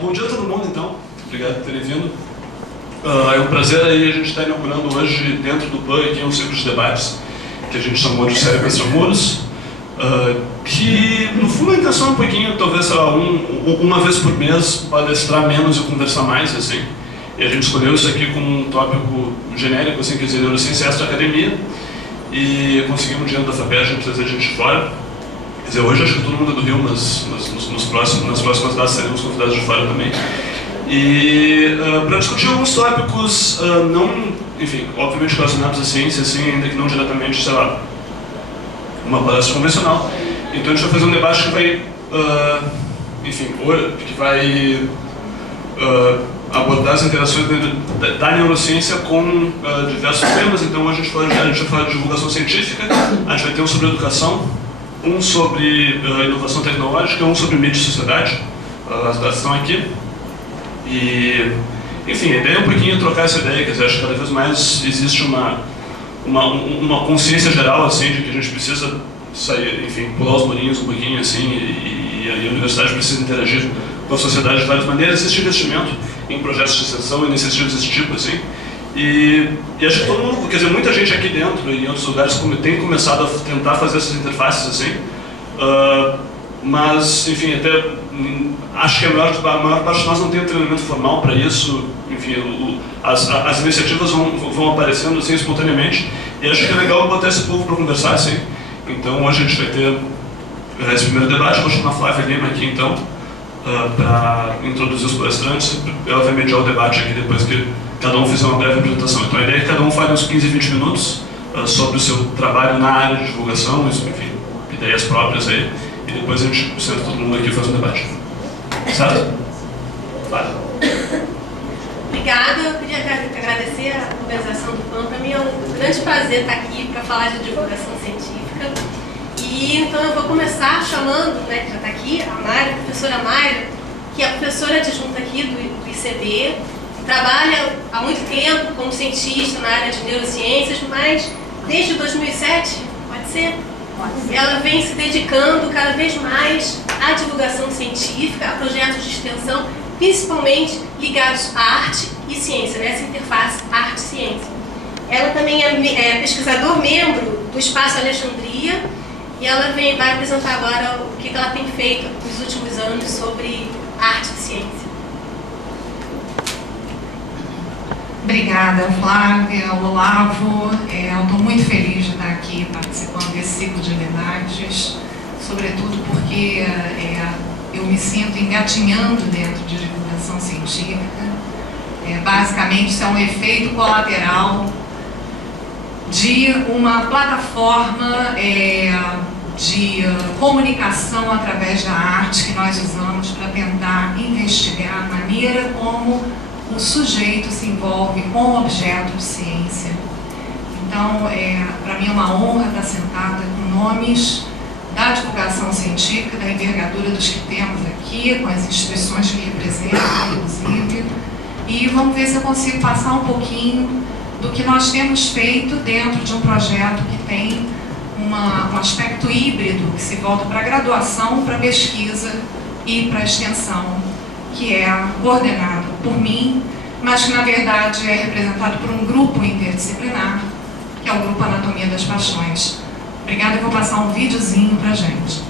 Bom dia a todo mundo, então. Obrigado por terem vindo. É um prazer aí a gente estar inaugurando hoje, dentro do PAN, aqui um ciclo de debates que a gente chamou de Cérebros Extramuros, que, no fundo, a intenção é um pouquinho, talvez, sei lá, uma vez por mês, palestrar menos e conversar mais, assim. E a gente escolheu isso aqui como um tópico genérico, assim, quer dizer, neurociência extra academia, e conseguimos dinheiro da FAPESP, a gente trazer gente de fora. Quer dizer, hoje acho que todo mundo é do Rio, mas nas próximas datas seremos convidados de fora também. E para discutir alguns tópicos, não, enfim, obviamente relacionados à ciência, assim, ainda que não diretamente, sei lá, uma palestra convencional. Então a gente vai fazer um debate que vai, abordar as interações da neurociência com diversos temas. Então hoje a gente vai falar de divulgação científica, a gente vai ter um sobre educação, um sobre inovação tecnológica, um sobre mídia e sociedade. As datas estão aqui. E, enfim, a ideia é um pouquinho trocar essa ideia, quer dizer, acho que cada vez mais existe uma consciência geral, assim, de que a gente precisa sair, enfim, pular os murinhos um pouquinho, assim, e a universidade precisa interagir com a sociedade de várias maneiras. Existe investimento em projetos de extensão, iniciativas desse tipo, assim, e acho que todo mundo, quer dizer, muita gente aqui dentro e em outros lugares tem começado a tentar fazer essas interfaces, assim, mas, enfim, até acho que a maior parte de nós não tem um treinamento formal para isso. Enfim, as iniciativas vão aparecendo assim espontaneamente, e acho que é legal botar esse povo para conversar, assim. Então hoje a gente vai ter esse primeiro debate. Vou chamar a Flávia Lima aqui, então, para introduzir os palestrantes. Ela vai mediar o debate aqui depois que cada um fizer uma breve apresentação. Então a ideia é que cada um fale uns 15, 20 minutos sobre o seu trabalho na área de divulgação, enfim, ideias próprias aí, e depois a gente senta todo mundo aqui e faz um debate. Certo? Flávia. Obrigada, eu queria agradecer a organização do PAN. Para mim é um grande prazer estar aqui para falar de divulgação científica. E então eu vou começar chamando, né, que já está aqui, a Mayra, a professora Mayra, que é a professora adjunta aqui do ICB, que trabalha há muito tempo como cientista na área de neurociências, mas desde 2007, pode ser? Ela vem se dedicando cada vez mais à divulgação científica, a projetos de extensão, principalmente ligados à arte e ciência, nessa interface arte-ciência. Ela também é pesquisador membro do Espaço Alexandria, e ela vai apresentar agora o que ela tem feito nos últimos anos sobre arte e ciência. Obrigada, Flávia, Olavo. Eu estou muito feliz de estar aqui participando desse ciclo de debates, sobretudo porque eu me sinto engatinhando dentro de divulgação científica. Basicamente, isso é um efeito colateral de uma plataforma de comunicação através da arte que nós usamos para tentar investigar a maneira como o sujeito se envolve com o objeto de ciência. Então, para mim é uma honra estar sentada com nomes da divulgação científica, da envergadura dos que temos aqui, com as instituições que representam, inclusive, e vamos ver se eu consigo passar um pouquinho do que nós temos feito dentro de um projeto que tem um aspecto híbrido, que se volta para a graduação, para a pesquisa e para a extensão, que é coordenado por mim, mas que na verdade é representado por um grupo interdisciplinar, que é o Grupo Anatomia das Paixões. Obrigada, eu vou passar um videozinho para a gente.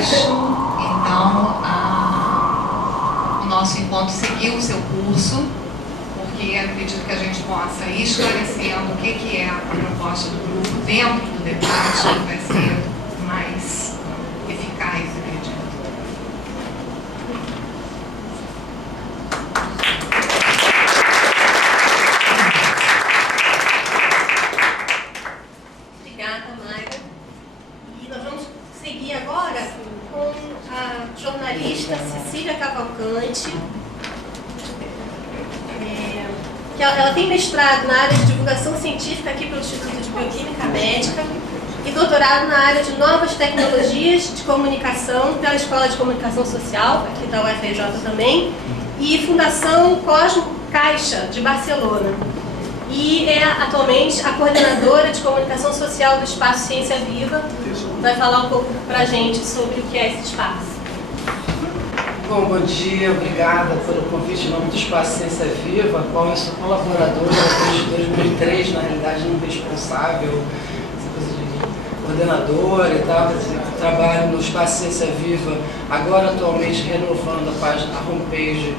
baixo, então o nosso encontro seguiu o seu curso, porque acredito que a gente possa ir esclarecendo o que é a proposta do grupo dentro do debate, que vai ser mais eficaz, acredito. Obrigada, Mayra. E nós vamos seguir agora com a jornalista Cecília Cavalcante, que ela tem mestrado na área de divulgação científica aqui pelo Instituto de Bioquímica Médica e doutorado na área de novas tecnologias de comunicação pela Escola de Comunicação Social, aqui da UFRJ também, e Fundação Cosmo Caixa, de Barcelona. E é atualmente a coordenadora de comunicação social do Espaço Ciência Viva. Vai falar um pouco para a gente sobre o que é esse espaço. Bom, bom dia, obrigada pelo convite em nome do Espaço Ciência Viva, qual eu sou colaboradora desde 2003, na realidade não responsável, essa coisa de coordenadora e tal, trabalho no Espaço Ciência Viva, agora atualmente renovando a página, a homepage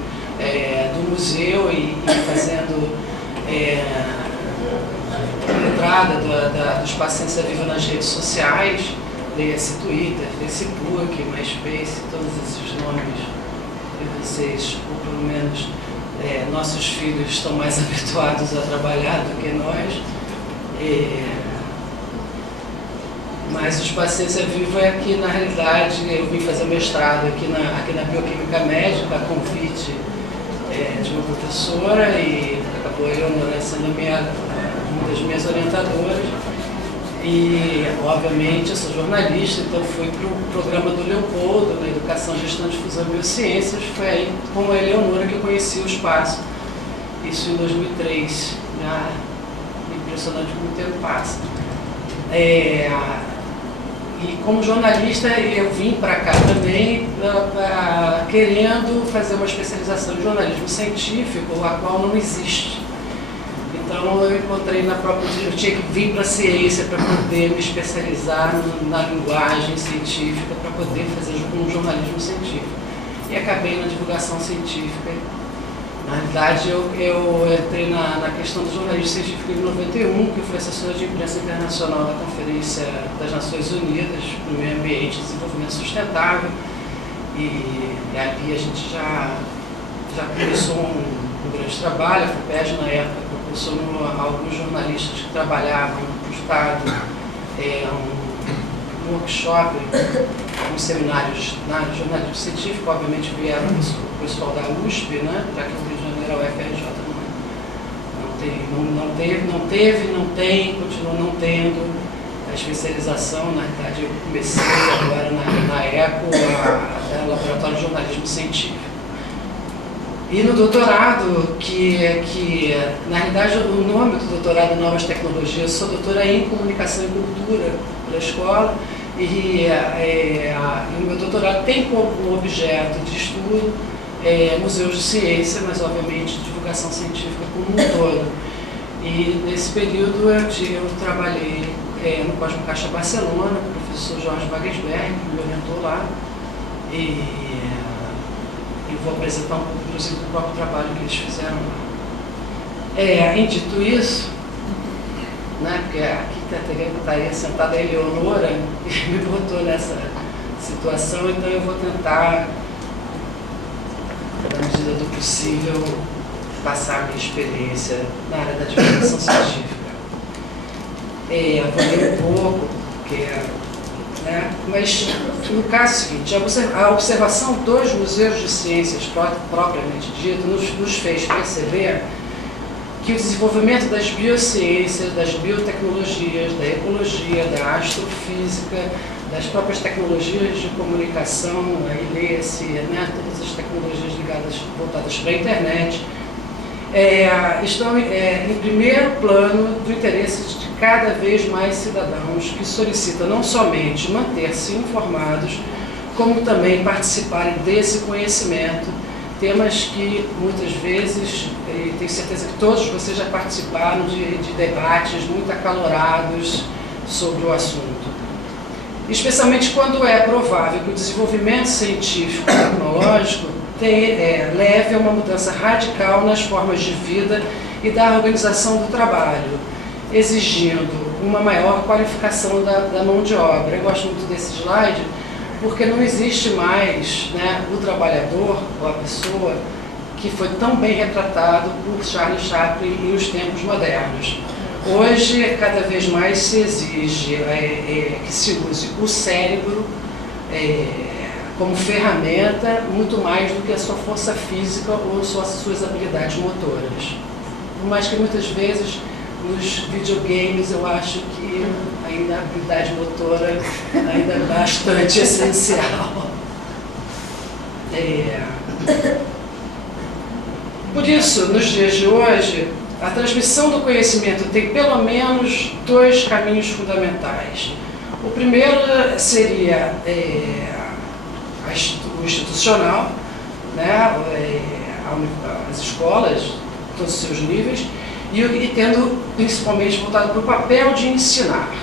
do museu e fazendo a entrada do Espaço Ciência Viva nas redes sociais, leia-se Twitter, Facebook, MySpace, todos esses nomes. Vocês, ou pelo menos nossos filhos, estão mais habituados a trabalhar do que nós. Mas o Espaço Ciência Viva é que, na realidade, eu vim fazer mestrado aqui na Bioquímica Médica, a convite de uma professora, e acabou a Eleonora sendo uma das minhas orientadoras. E, obviamente, eu sou jornalista, então fui para o programa do Leopoldo, na Educação, Gestão, Difusão e Biociências. Foi aí, com a Eleonora, que eu conheci o espaço. Isso em 2003. Já impressionante como o tempo passa. E como jornalista, eu vim para cá também querendo fazer uma especialização em jornalismo científico, a qual não existe. Então eu encontrei na própria... Eu tinha que vir para a ciência para poder me especializar na linguagem científica, para poder fazer um jornalismo científico. E acabei na divulgação científica. Na realidade, eu entrei na questão do jornalismo científico em 91, que fui assessora de imprensa internacional da Conferência das Nações Unidas para o Meio Ambiente e Desenvolvimento Sustentável. E ali a gente já começou um grande trabalho. A FUPESG, na época, proporcionou a alguns jornalistas que trabalhavam no Estado um workshop, alguns seminários na área de jornalismo científico. Obviamente vieram o pessoal da USP, né? Já que o Rio de Janeiro, a UFRJ não tem, continua não tendo a especialização. Na verdade, eu comecei agora na ECO, o Laboratório de Jornalismo Científico. E no doutorado, que na realidade o nome do doutorado é Novas Tecnologias, eu sou doutora em Comunicação e Cultura pela escola, e o meu doutorado tem como objeto de estudo museus de ciência, mas obviamente divulgação científica como um todo. E nesse período eu trabalhei no Cosmo Caixa Barcelona, com o professor Jorge Wagensberg, que me orientou lá, e vou apresentar um pouco, inclusive, do próprio trabalho que eles fizeram lá. E dito isso, né, porque aqui estaria sentada a Eleonora e me botou nessa situação, então eu vou tentar, na medida do possível, passar a minha experiência na área da divulgação científica. Eu vou ler um pouco, porque... Mas, no caso seguinte, a observação dos museus de ciências propriamente dito nos fez perceber que o desenvolvimento das biociências, das biotecnologias, da ecologia, da astrofísica, das próprias tecnologias de comunicação, aí lê-se, todas as tecnologias voltadas para a internet, estão em primeiro plano do interesse de cada vez mais cidadãos que solicitam não somente manter-se informados, como também participarem desse conhecimento, temas que muitas vezes, e tenho certeza que todos vocês já participaram de debates muito acalorados sobre o assunto. especialmente quando é provável que o desenvolvimento científico e tecnológico leve a uma mudança radical nas formas de vida e da organização do trabalho, exigindo uma maior qualificação da mão de obra. Eu gosto muito desse slide, porque não existe mais, né, o trabalhador ou a pessoa que foi tão bem retratado por Charles Chaplin em os tempos modernos. Hoje, cada vez mais se exige que se use o cérebro como ferramenta, muito mais do que a sua força física ou suas habilidades motoras. Por mais que muitas vezes nos videogames eu acho que ainda a habilidade motora ainda é bastante essencial. Por isso, nos dias de hoje, a transmissão do conhecimento tem pelo menos 2 caminhos fundamentais. O primeiro seria o institucional, né, as escolas, todos os seus níveis, e tendo principalmente voltado para o papel de ensinar.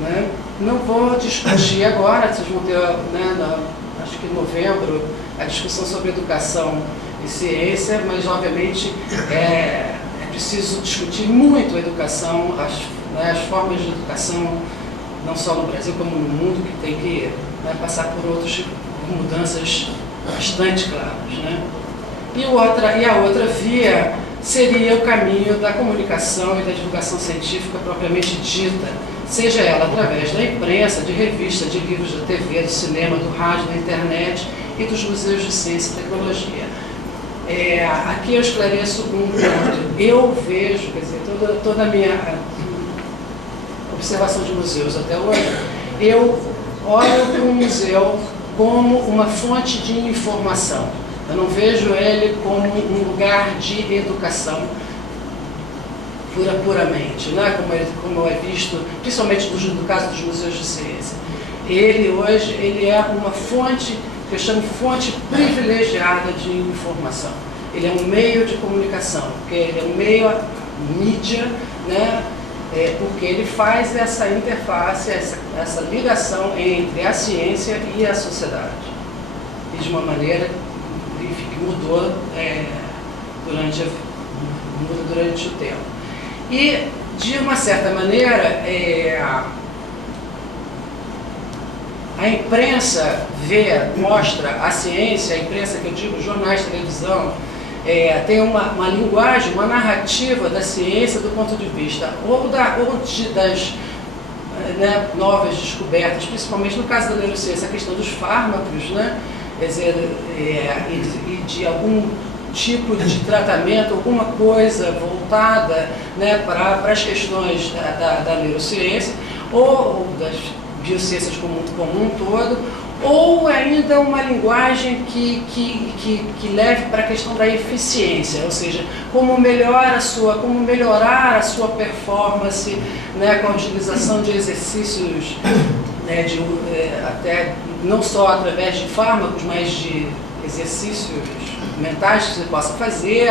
Né? Não vou discutir agora, vocês vão ter, né, acho que em novembro, a discussão sobre educação e ciência, mas obviamente é preciso discutir muito a educação, as formas de educação, não só no Brasil como no mundo, que tem que, né, passar por mudanças bastante claras. Né? E a outra via seria o caminho da comunicação e da divulgação científica propriamente dita, seja ela através da imprensa, de revistas, de livros, da TV, do cinema, do rádio, da internet e dos museus de ciência e tecnologia. Aqui eu esclareço um ponto. Eu vejo, quer dizer, toda a minha observação de museus até hoje, eu olho para um museu como uma fonte de informação. Eu não vejo ele como um lugar de educação puramente, né? como é visto, principalmente no caso dos museus de ciência. Ele hoje é uma fonte, que eu chamo fonte privilegiada de informação. Ele é um meio de comunicação, porque ele é um meio, mídia, né? Porque ele faz essa interface, essa ligação entre a ciência e a sociedade. E de uma maneira que mudou durante o tempo. E, de uma certa maneira, a imprensa mostra a ciência, a imprensa que eu digo, jornais, televisão, tem uma linguagem, uma narrativa da ciência do ponto de vista das novas descobertas, principalmente no caso da neurociência, a questão dos fármacos, né? Quer dizer, e de algum tipo de tratamento, alguma coisa voltada, né, para as questões da neurociência ou das biociências como um todo, ou ainda uma linguagem que leve para a questão da eficiência, ou seja, como melhorar a sua performance, né, com a utilização de exercícios, né, até não só através de fármacos, mas de exercícios mentais que você possa fazer.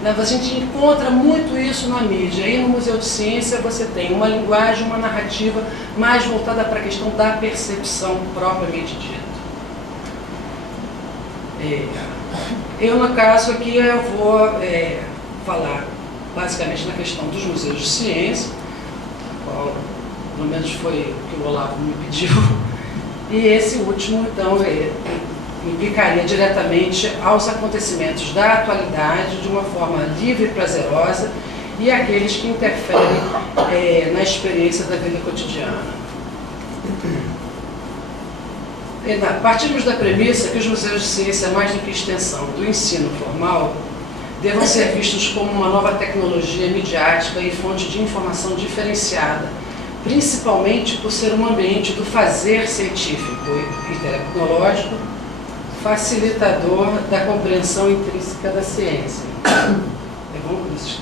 Né? A gente encontra muito isso na mídia. E no Museu de Ciência você tem uma linguagem, uma narrativa mais voltada para a questão da percepção propriamente dita. Eu, no caso aqui, eu vou falar basicamente na questão dos museus de ciência, qual pelo menos foi o que o Olavo me pediu, e esse último, então, implicaria diretamente aos acontecimentos da atualidade de uma forma livre e prazerosa e aqueles que interferem na experiência da vida cotidiana. Partimos da premissa que os museus de ciência, mais do que extensão do ensino formal, devam ser vistos como uma nova tecnologia midiática e fonte de informação diferenciada, principalmente por ser um ambiente do fazer científico e tecnológico, facilitador da compreensão intrínseca da ciência. É bom que isso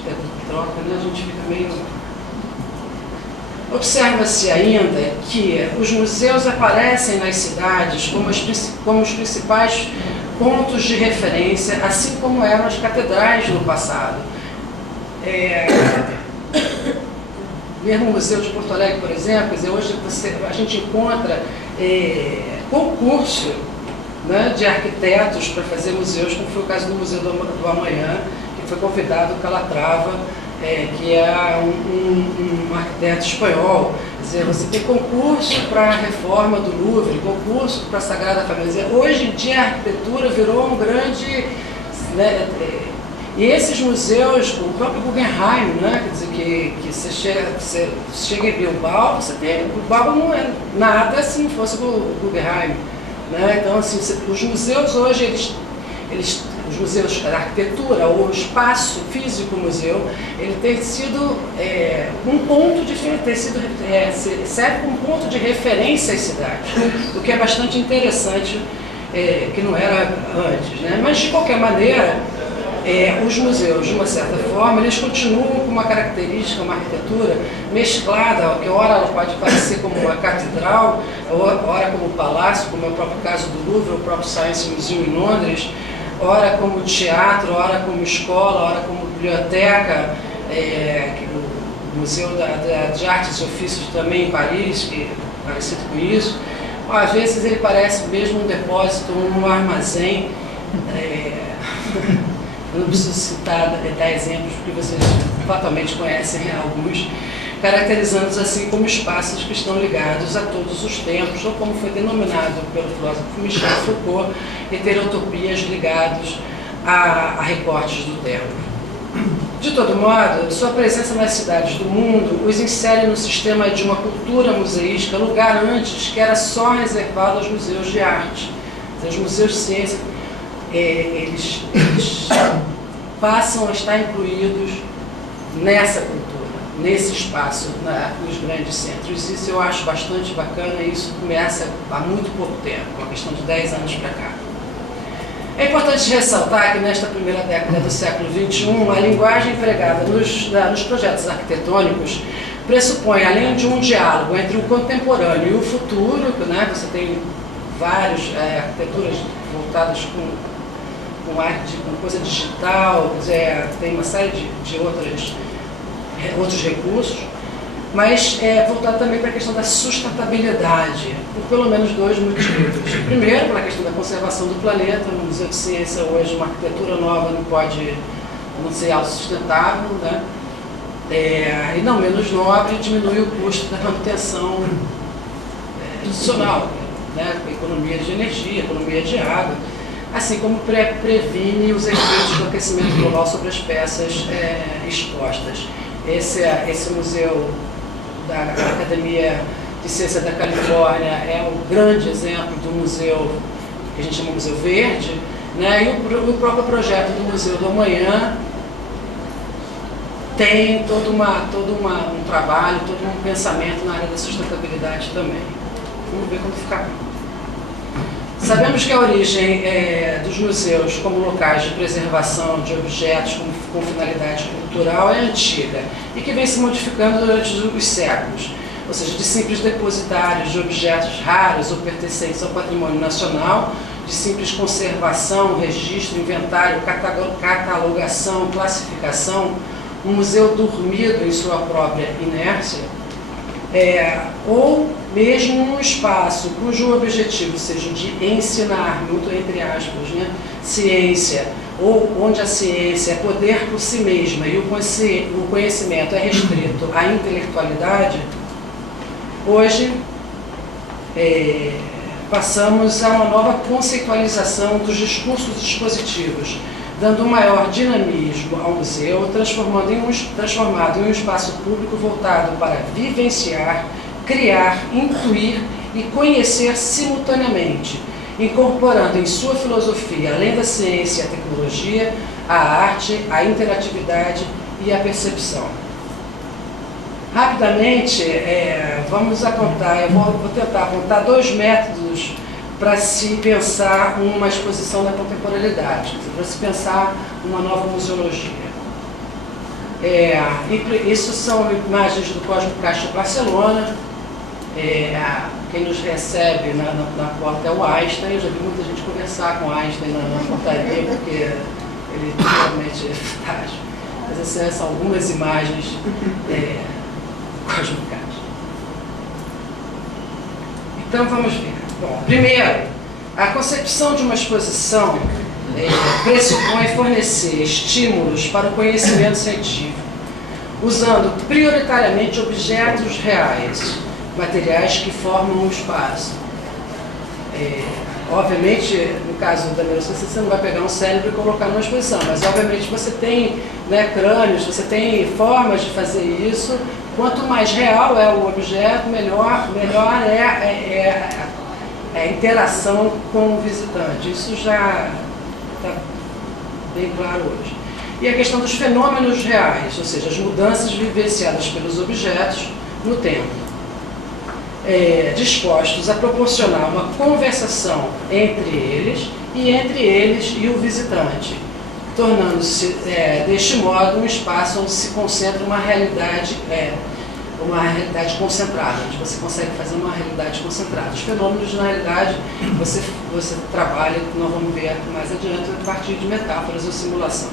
troca, né? A gente fica meio... Observa-se ainda que os museus aparecem nas cidades como os principais pontos de referência, assim como eram as catedrais no passado. Mesmo o Museu de Porto Alegre, por exemplo, hoje a gente encontra concurso, né, de arquitetos para fazer museus, como foi o caso do Museu do Amanhã, que foi convidado o Calatrava, que é um arquiteto espanhol. Quer dizer, você tem concurso para a reforma do Louvre, concurso para a Sagrada Família. Hoje em dia a arquitetura virou um grande... Né, e esses museus, o próprio Guggenheim, né, quer dizer, que você chega em Bilbao, Bilbao não é nada se não fosse o Guggenheim. Né? Então, assim, os museus hoje, os museus da arquitetura, ou o espaço físico museu, ele tem sido um ponto de serve como um ponto de referência às cidades, o que é bastante interessante, que não era antes, né? Mas de qualquer maneira, os museus, de uma certa forma, eles continuam com uma característica, uma arquitetura mesclada, que ora ela pode parecer como uma catedral, ora como palácio, como é o próprio caso do Louvre, o próprio Science Museum em Londres, ora como teatro, ora como escola, ora como biblioteca, o Museu de Artes e Ofícios também em Paris, que é parecido com isso. Às vezes ele parece mesmo um depósito, um armazém. Eu não preciso dar exemplos, porque vocês fatalmente conhecem alguns, caracterizando-os assim como espaços que estão ligados a todos os tempos, ou como foi denominado pelo filósofo Michel Foucault, heterotopias ligados a recortes do tempo. De todo modo, sua presença nas cidades do mundo os insere no sistema de uma cultura museística, lugar antes que era só reservado aos museus de arte. Os museus de ciência, eles passam a estar incluídos nessa cultura, nesse espaço, nos grandes centros. Isso eu acho bastante bacana, e isso começa há muito pouco tempo, uma questão de 10 anos para cá. É importante ressaltar que nesta primeira década do século XXI, a linguagem empregada nos projetos arquitetônicos pressupõe, além de um diálogo entre o contemporâneo e o futuro, né, você tem várias arquiteturas voltadas com coisa digital, tem uma série de outros recursos, mas voltado também para a questão da sustentabilidade, por pelo menos 2 motivos. Primeiro, pela questão da conservação do planeta. No Museu de Ciência hoje, uma arquitetura nova não pode não ser autossustentável, né? E não menos nobre, diminui o custo da manutenção institucional, né? Economia de energia, economia de água, assim como previne os efeitos do aquecimento global sobre as peças expostas. Esse museu da Academia de Ciência da Califórnia é um grande exemplo do museu que a gente chama Museu Verde, né? E o próprio projeto do Museu do Amanhã tem todo um trabalho, todo um pensamento na área da sustentabilidade também. Vamos ver quando ficar. Sabemos que a origem dos museus como locais de preservação de objetos com finalidade cultural é antiga e que vem se modificando durante os séculos, ou seja, de simples depositários de objetos raros ou pertencentes ao patrimônio nacional, de simples conservação, registro, inventário, catalogação, classificação, um museu dormido em sua própria inércia, ou mesmo um espaço cujo objetivo seja de ensinar, muito entre aspas, né, ciência, ou onde a ciência é poder por si mesma e o conhecimento é restrito à intelectualidade, hoje passamos a uma nova conceitualização dos discursos expositivos, dando um maior dinamismo ao museu, transformado em um espaço público voltado para vivenciar, criar, intuir e conhecer simultaneamente, incorporando em sua filosofia, além da ciência e a tecnologia, a arte, a interatividade e a percepção. Rapidamente, vamos apontar, eu vou tentar apontar 2 métodos para se pensar uma exposição da contemporaneidade, para se pensar uma nova museologia. Isso são imagens do Cosmo Caixa Barcelona. Quem nos recebe na porta é o Einstein. Eu já vi muita gente conversar com o Einstein na portaria, porque ele realmente é fantástico. Mas essas são algumas imagens do Cosmo Caixa. Então vamos ver. Bom, primeiro, a concepção de uma exposição pressupõe fornecer estímulos para o conhecimento científico, usando prioritariamente objetos reais, materiais que formam o espaço. Obviamente, no caso da neurociência, você não vai pegar um cérebro e colocar numa exposição, mas obviamente você tem, né, crânios, você tem formas de fazer isso. Quanto mais real é o objeto, melhor é a interação com o visitante. Isso já está bem claro hoje. E a questão dos fenômenos reais, ou seja, as mudanças vivenciadas pelos objetos no tempo. Dispostos a proporcionar uma conversação entre eles e o visitante, tornando-se, deste modo, um espaço onde se concentra uma realidade concentrada, onde você consegue fazer uma realidade concentrada. Os fenômenos, na realidade, você trabalha, que nós vamos ver mais adiante, a partir de metáforas ou simulação.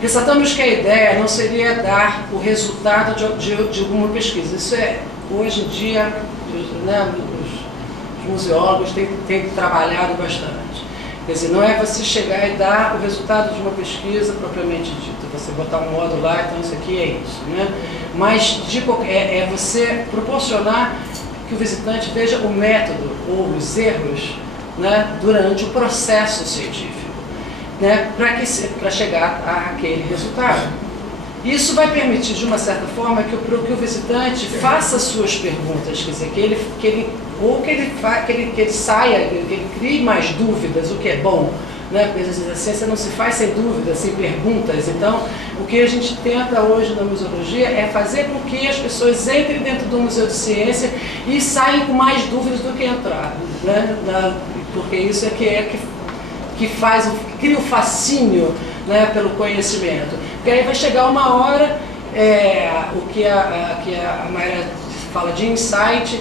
Ressaltamos que a ideia não seria dar o resultado de alguma pesquisa. Isso hoje em dia, né, os museólogos têm trabalhado bastante. Quer dizer, não é você chegar e dar o resultado de uma pesquisa propriamente dita, você botar um módulo lá, então isso aqui é isso, né? Mas é você proporcionar que o visitante veja o método ou os erros, né, durante o processo científico, né, para chegar àquele resultado. Isso vai permitir, de uma certa forma, que o visitante faça suas perguntas, quer dizer, que ele saia, que ele crie mais dúvidas, o que é bom, né? Porque a ciência não se faz sem dúvidas, sem perguntas. Então, o que a gente tenta hoje na museologia é fazer com que as pessoas entrem dentro do museu de ciência e saiam com mais dúvidas do que entraram, né? Porque isso que cria o fascínio, né, pelo conhecimento. Porque aí vai chegar uma hora, o que a Mayra fala de insight,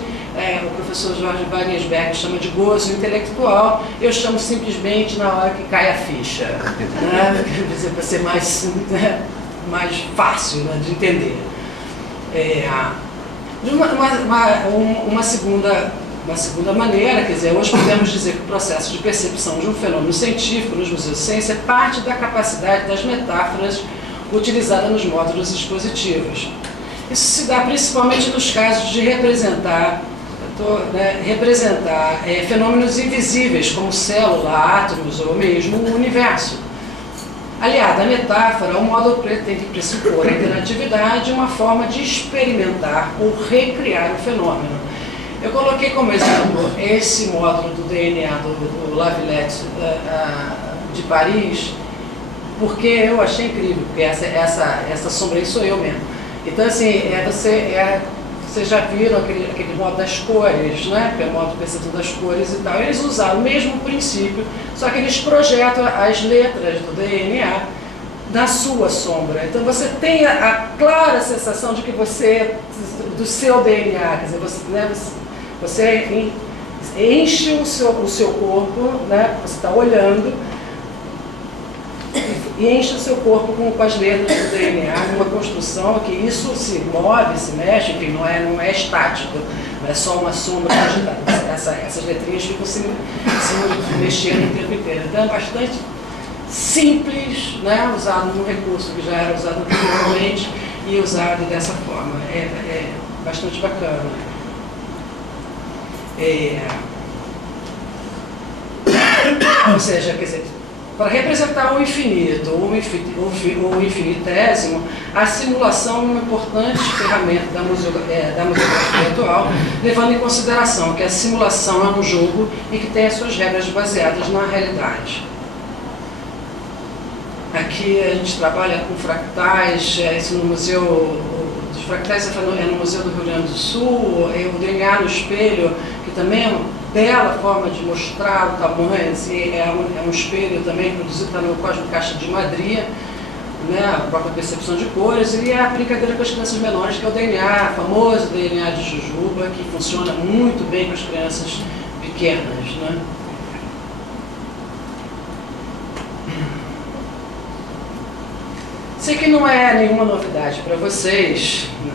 o professor Jorge Wagensberg chama de gozo intelectual, eu chamo simplesmente na hora que cai a ficha, né, para ser mais fácil, né, de entender. De uma segunda maneira, quer dizer, hoje podemos dizer que o processo de percepção de um fenômeno científico nos museus de ciência é parte da capacidade das metáforas utilizada nos módulos expositivos. Isso se dá principalmente nos casos de representar fenômenos invisíveis, como célula, átomos ou mesmo o universo. Aliada à metáfora, o módulo tem que pressupor a interatividade, uma forma de experimentar ou recriar o fenômeno. Eu coloquei como exemplo esse módulo do DNA do Lavilette de Paris, porque eu achei incrível, porque essa sombra aí sou eu mesmo. Então, assim, vocês já viram aquele modo das cores, né? Que é o modo de percepção das cores e tal. Eles usaram o mesmo princípio, só que eles projetam as letras do DNA na sua sombra. Então você tem a clara sensação de que do seu DNA, quer dizer, você enche o seu corpo, né? Você está olhando e enche o seu corpo com as letras do DNA, uma construção que isso se move, se mexe, enfim, não é estático, não é só uma sombra agitada. Essas letrinhas ficam se mexendo o tempo inteiro. Então é bastante simples, né, usado num recurso que já era usado anteriormente e usado dessa forma. É bastante bacana. Ou seja, quer dizer, para representar o infinito ou o infinitésimo, a simulação é uma importante ferramenta da museografia atual, levando em consideração que a simulação é um jogo e que tem as suas regras baseadas na realidade. Aqui a gente trabalha com fractais, isso no Museu dos Fractais é no Museu do Rio Grande do Sul, o DNA no espelho, que também é uma bela forma de mostrar o tamanho, assim, é um espelho também produzido pelo Cosmo Caixa de Madrid, né, a própria percepção de cores, e a brincadeira com as crianças menores, que é o DNA, o famoso DNA de Jujuba, que funciona muito bem com as crianças pequenas, né? Sei que não é nenhuma novidade para vocês, né,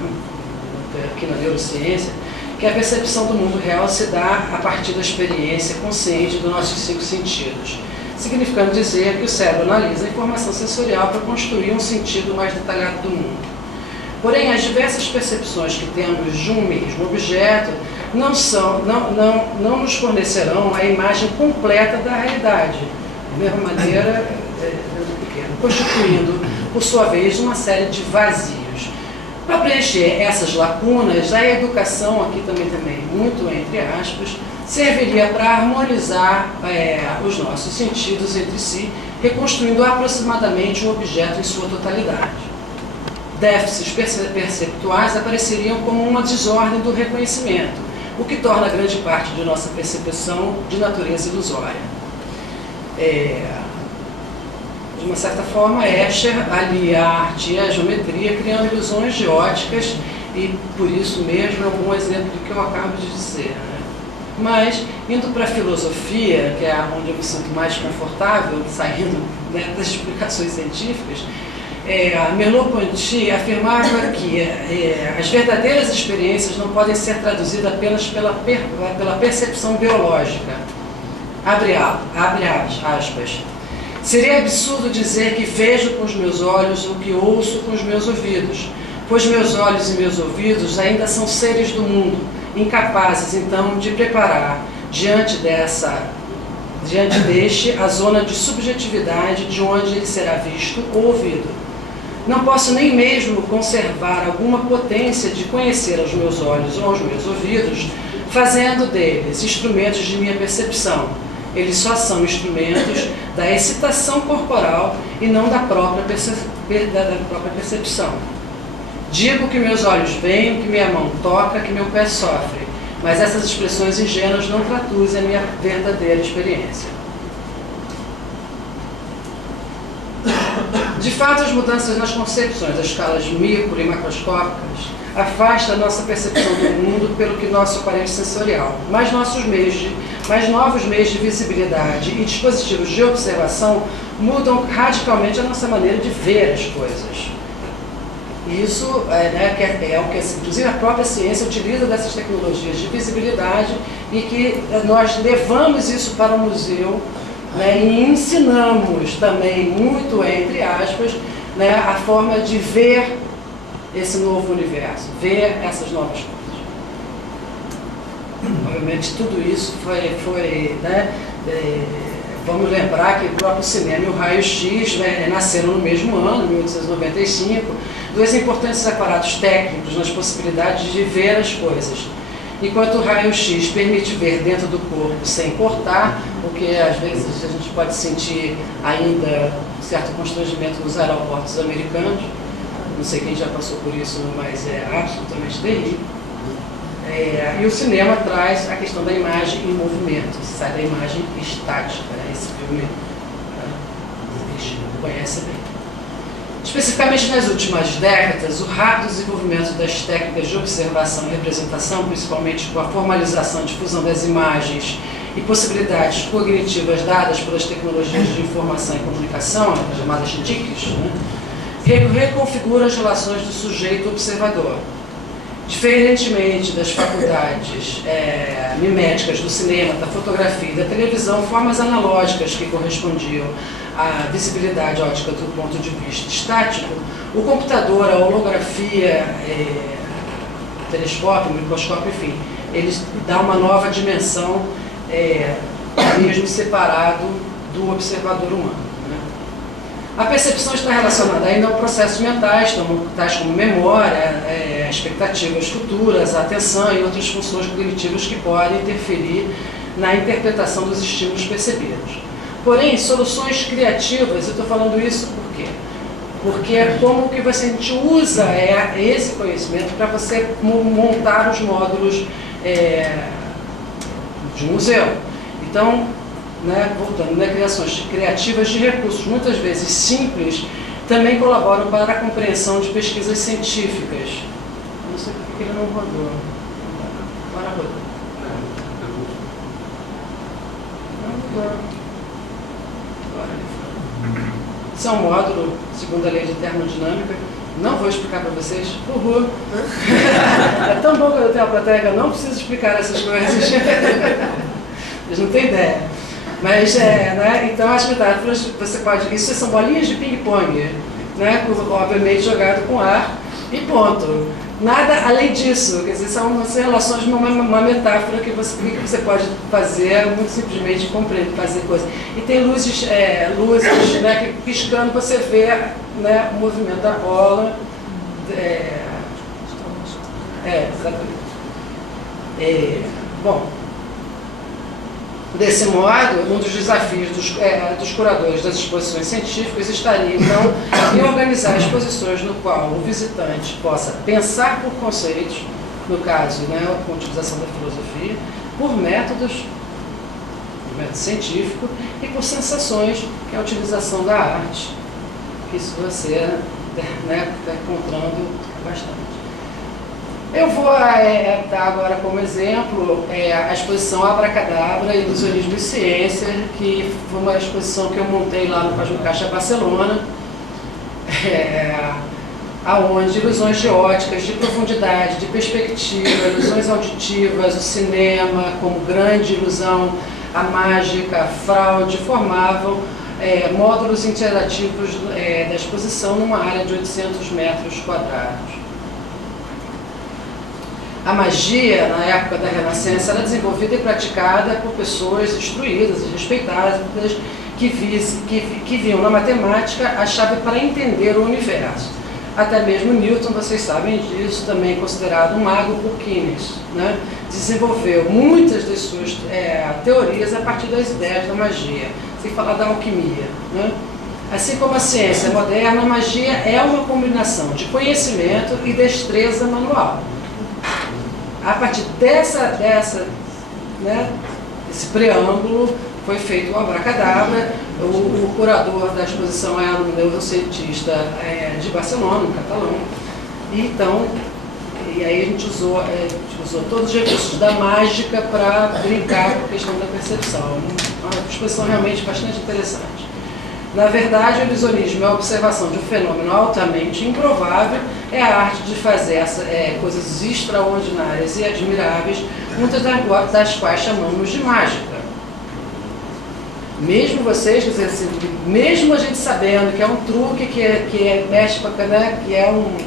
aqui na neurociência, que a percepção do mundo real se dá a partir da experiência consciente dos nossos 5 sentidos, significando dizer que o cérebro analisa a informação sensorial para construir um sentido mais detalhado do mundo. Porém, as diversas percepções que temos de um mesmo objeto não nos fornecerão a imagem completa da realidade, da mesma maneira, constituindo, por sua vez, uma série de vazios. Para preencher essas lacunas, a educação, aqui também muito entre aspas, serviria para harmonizar os nossos sentidos entre si, reconstruindo aproximadamente um objeto em sua totalidade. Déficits perceptuais apareceriam como uma desordem do reconhecimento, o que torna grande parte de nossa percepção de natureza ilusória. De uma certa forma, Escher alia a arte e a geometria, criando ilusões de óticas, e por isso mesmo é um bom exemplo do que eu acabo de dizer. Né? Mas, indo para a filosofia, que é onde eu me sinto mais confortável, saindo, né, das explicações científicas, Merleau-Ponty afirmava que as verdadeiras experiências não podem ser traduzidas apenas pela percepção biológica. Abre aspas. Seria absurdo dizer que vejo com os meus olhos o que ouço com os meus ouvidos, pois meus olhos e meus ouvidos ainda são seres do mundo, incapazes então de preparar diante deste a zona de subjetividade de onde ele será visto ou ouvido. Não posso nem mesmo conservar alguma potência de conhecer aos meus olhos ou aos meus ouvidos, fazendo deles instrumentos de minha percepção. Eles só são instrumentos da excitação corporal e não da própria percepção. Digo que meus olhos veem, que minha mão toca, que meu pé sofre, mas essas expressões ingênuas não traduzem a minha verdadeira experiência. De fato, as mudanças nas concepções, as escalas micro e macroscópicas, afasta a nossa percepção do mundo pelo que nosso aparelho sensorial, mas novos meios de visibilidade e dispositivos de observação mudam radicalmente a nossa maneira de ver as coisas. Isso é o que, inclusive, a própria ciência utiliza dessas tecnologias de visibilidade e que nós levamos isso para o museu, né, e ensinamos também, muito entre aspas, né, a forma de ver esse novo universo, ver essas novas coisas. Obviamente, tudo isso foi né, vamos lembrar que o próprio cinema e o raio-x, né, nasceram no mesmo ano, 1895, dois importantes aparatos técnicos nas possibilidades de ver as coisas. Enquanto o raio-x permite ver dentro do corpo sem cortar, o que às vezes a gente pode sentir ainda um certo constrangimento nos aeroportos americanos, não sei quem já passou por isso, mas é absolutamente terrível. E o cinema traz a questão da imagem em movimento, sai da imagem estática, né? Esse filme a gente conhece bem. Especificamente nas últimas décadas, o rápido desenvolvimento das técnicas de observação e representação, principalmente com a formalização e difusão das imagens e possibilidades cognitivas dadas pelas tecnologias de informação e comunicação, as chamadas TICs, né, reconfigura as relações do sujeito observador. Diferentemente das faculdades miméticas do cinema, da fotografia e da televisão, formas analógicas que correspondiam à visibilidade óptica do ponto de vista estático, o computador, a holografia, o telescópio, o microscópio, enfim, eles dão uma nova dimensão, mesmo separado do observador humano. A percepção está relacionada ainda a processos mentais, tais como memória, expectativas futuras, a atenção e outras funções cognitivas que podem interferir na interpretação dos estímulos percebidos. Porém, soluções criativas, eu estou falando isso por quê? Porque é como que a gente usa esse conhecimento para você montar os módulos de um museu. Então, né, voltando, né, criações criativas de recursos, muitas vezes simples, também colaboram para a compreensão de pesquisas científicas. Eu não sei por que ele não rodou. Agora rodou. Não rodou. Agora ele foi. Isso é um módulo, segundo a lei de termodinâmica, Não vou explicar para vocês. Uhul. É tão bom quando eu tenho a plateia que eu não preciso explicar essas coisas. Eles não têm ideia. Mas, né? Então, as metáforas, você pode... Isso são bolinhas de ping-pong, né? Obviamente jogado com ar e ponto. Nada além disso. Quer dizer, são relações de uma metáfora que você pode fazer muito simplesmente compreender, fazer coisas. E tem luzes, né, que piscando, você vê, né, o movimento da bola. Exatamente. Bom, desse modo, um dos desafios dos curadores das exposições científicas estaria, então, em organizar exposições no qual o visitante possa pensar por conceitos, no caso, né, com a utilização da filosofia, por método científico e por sensações, que é a utilização da arte, que isso você, né, está encontrando bastante. Eu vou dar agora como exemplo a exposição Abracadabra, Ilusionismo e Ciência, que foi uma exposição que eu montei lá no Paju Caixa Barcelona, aonde ilusões de óticas, de profundidade, de perspectiva, ilusões auditivas, o cinema como grande ilusão, a mágica, a fraude, formavam módulos interativos da exposição numa área de 800 metros quadrados. A magia, na época da Renascença, era desenvolvida e praticada por pessoas instruídas e respeitadas, que viam na matemática a chave para entender o universo. Até mesmo Newton, vocês sabem disso, também considerado um mago por Keynes, né? Desenvolveu muitas das suas teorias a partir das ideias da magia, sem falar da alquimia, né? Assim como a ciência moderna, a magia é uma combinação de conhecimento e destreza manual. A partir né, desse preâmbulo, foi feito o Abracadabra. O curador da exposição é um neurocientista de Barcelona, um catalão. E aí a gente usou todos os recursos da mágica para brincar com a questão da percepção. Uma exposição realmente bastante interessante. Na verdade, o ilusionismo é a observação de um fenômeno altamente improvável, é a arte de fazer coisas extraordinárias e admiráveis, muitas das quais chamamos de mágica. Mesmo vocês, quer dizer assim, mesmo a gente sabendo que é um truque, que mexe com a caneta, que é um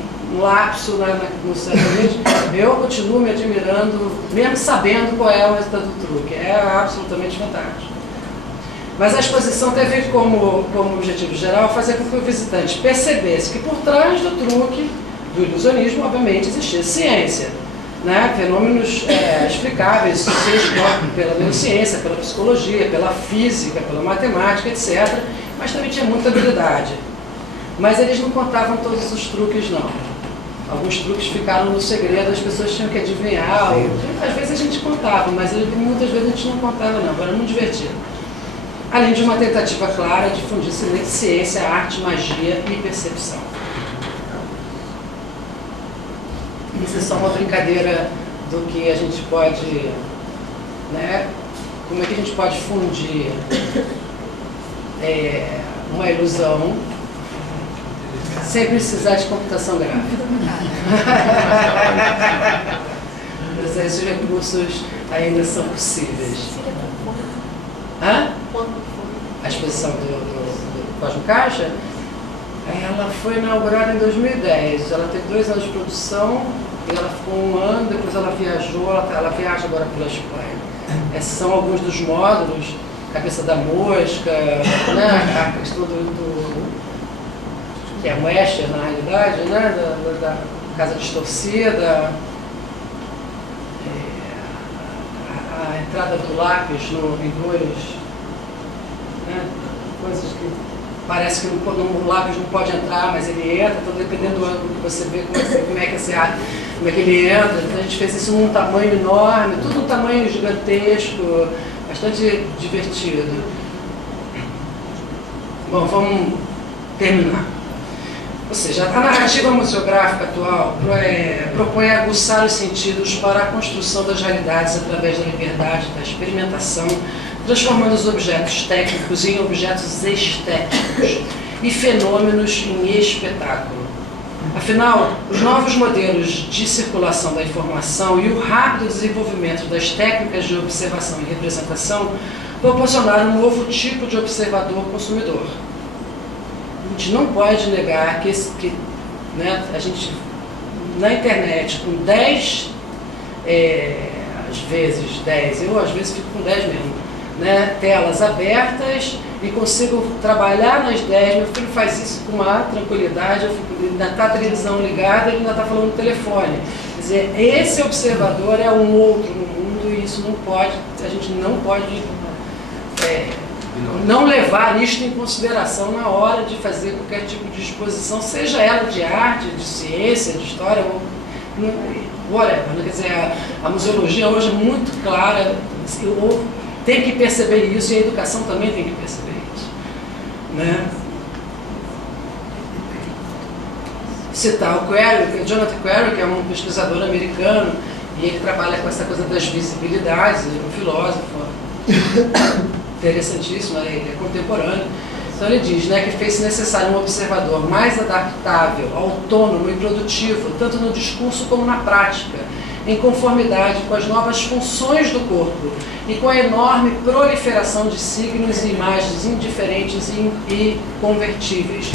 lapso no cérebro, eu continuo me admirando, mesmo sabendo qual é o resultado do truque. É absolutamente fantástico. Mas a exposição teve como objetivo geral fazer com que o visitante percebesse que por trás do truque, do ilusionismo, obviamente, existia ciência, né? Fenômenos explicáveis, pela neurociência, pela psicologia, pela física, pela matemática, etc. Mas também tinha muita habilidade. Mas eles não contavam todos os truques, não. Alguns truques ficaram no segredo, as pessoas tinham que adivinhar. Às vezes a gente contava, mas muitas vezes a gente não contava, não. Era muito divertido. Além de uma tentativa clara de fundir ciência, arte, magia e percepção. Isso é só uma brincadeira do que a gente pode, né? Como é que a gente pode fundir uma ilusão sem precisar de computação gráfica. Mas esses recursos ainda são possíveis. Hã? A exposição do Cosmo Caixa, ela foi inaugurada em 2010. Ela teve 2 anos de produção, e ela ficou 1 ano, depois ela viajou, ela viaja agora pela Espanha. Esses são alguns dos módulos, cabeça da mosca, né? A questão que é o Escher, na realidade, né? Da casa distorcida, a entrada do lápis em 2, né? Coisas que parece que o lápis não pode entrar, mas ele entra, então dependendo do ângulo que você vê, como é que ele entra. Então a gente fez isso num tamanho enorme, tudo um tamanho gigantesco, bastante divertido. Bom, vamos terminar. Ou seja, a narrativa museográfica atual propõe aguçar os sentidos para a construção das realidades através da liberdade, da experimentação, transformando os objetos técnicos em objetos estéticos e fenômenos em espetáculo. Afinal, os novos modelos de circulação da informação e o rápido desenvolvimento das técnicas de observação e representação proporcionaram um novo tipo de observador consumidor. A gente não pode negar que né, a gente, na internet, com 10, às vezes 10, eu às vezes fico com 10 mesmo, né, telas abertas e consigo trabalhar nas 10, meu filho faz isso com uma tranquilidade, ele ainda está a televisão ligada, ele ainda está falando no telefone. Quer dizer, esse observador é um outro no mundo e isso não pode, a gente não pode não levar isto em consideração na hora de fazer qualquer tipo de exposição, seja ela de arte, de ciência, de história, ou whatever. Quer dizer, a museologia hoje é muito clara, ou tem que perceber isso, e a educação também tem que perceber isso. Né? Citar o Query, Jonathan Query, que é um pesquisador americano, e ele trabalha com essa coisa das visibilidades, ele é um filósofo interessantíssimo, ele é contemporâneo. Então ele diz, né, que fez-se necessário um observador mais adaptável, autônomo e produtivo, tanto no discurso como na prática, em conformidade com as novas funções do corpo e com a enorme proliferação de signos e imagens indiferentes e convertíveis.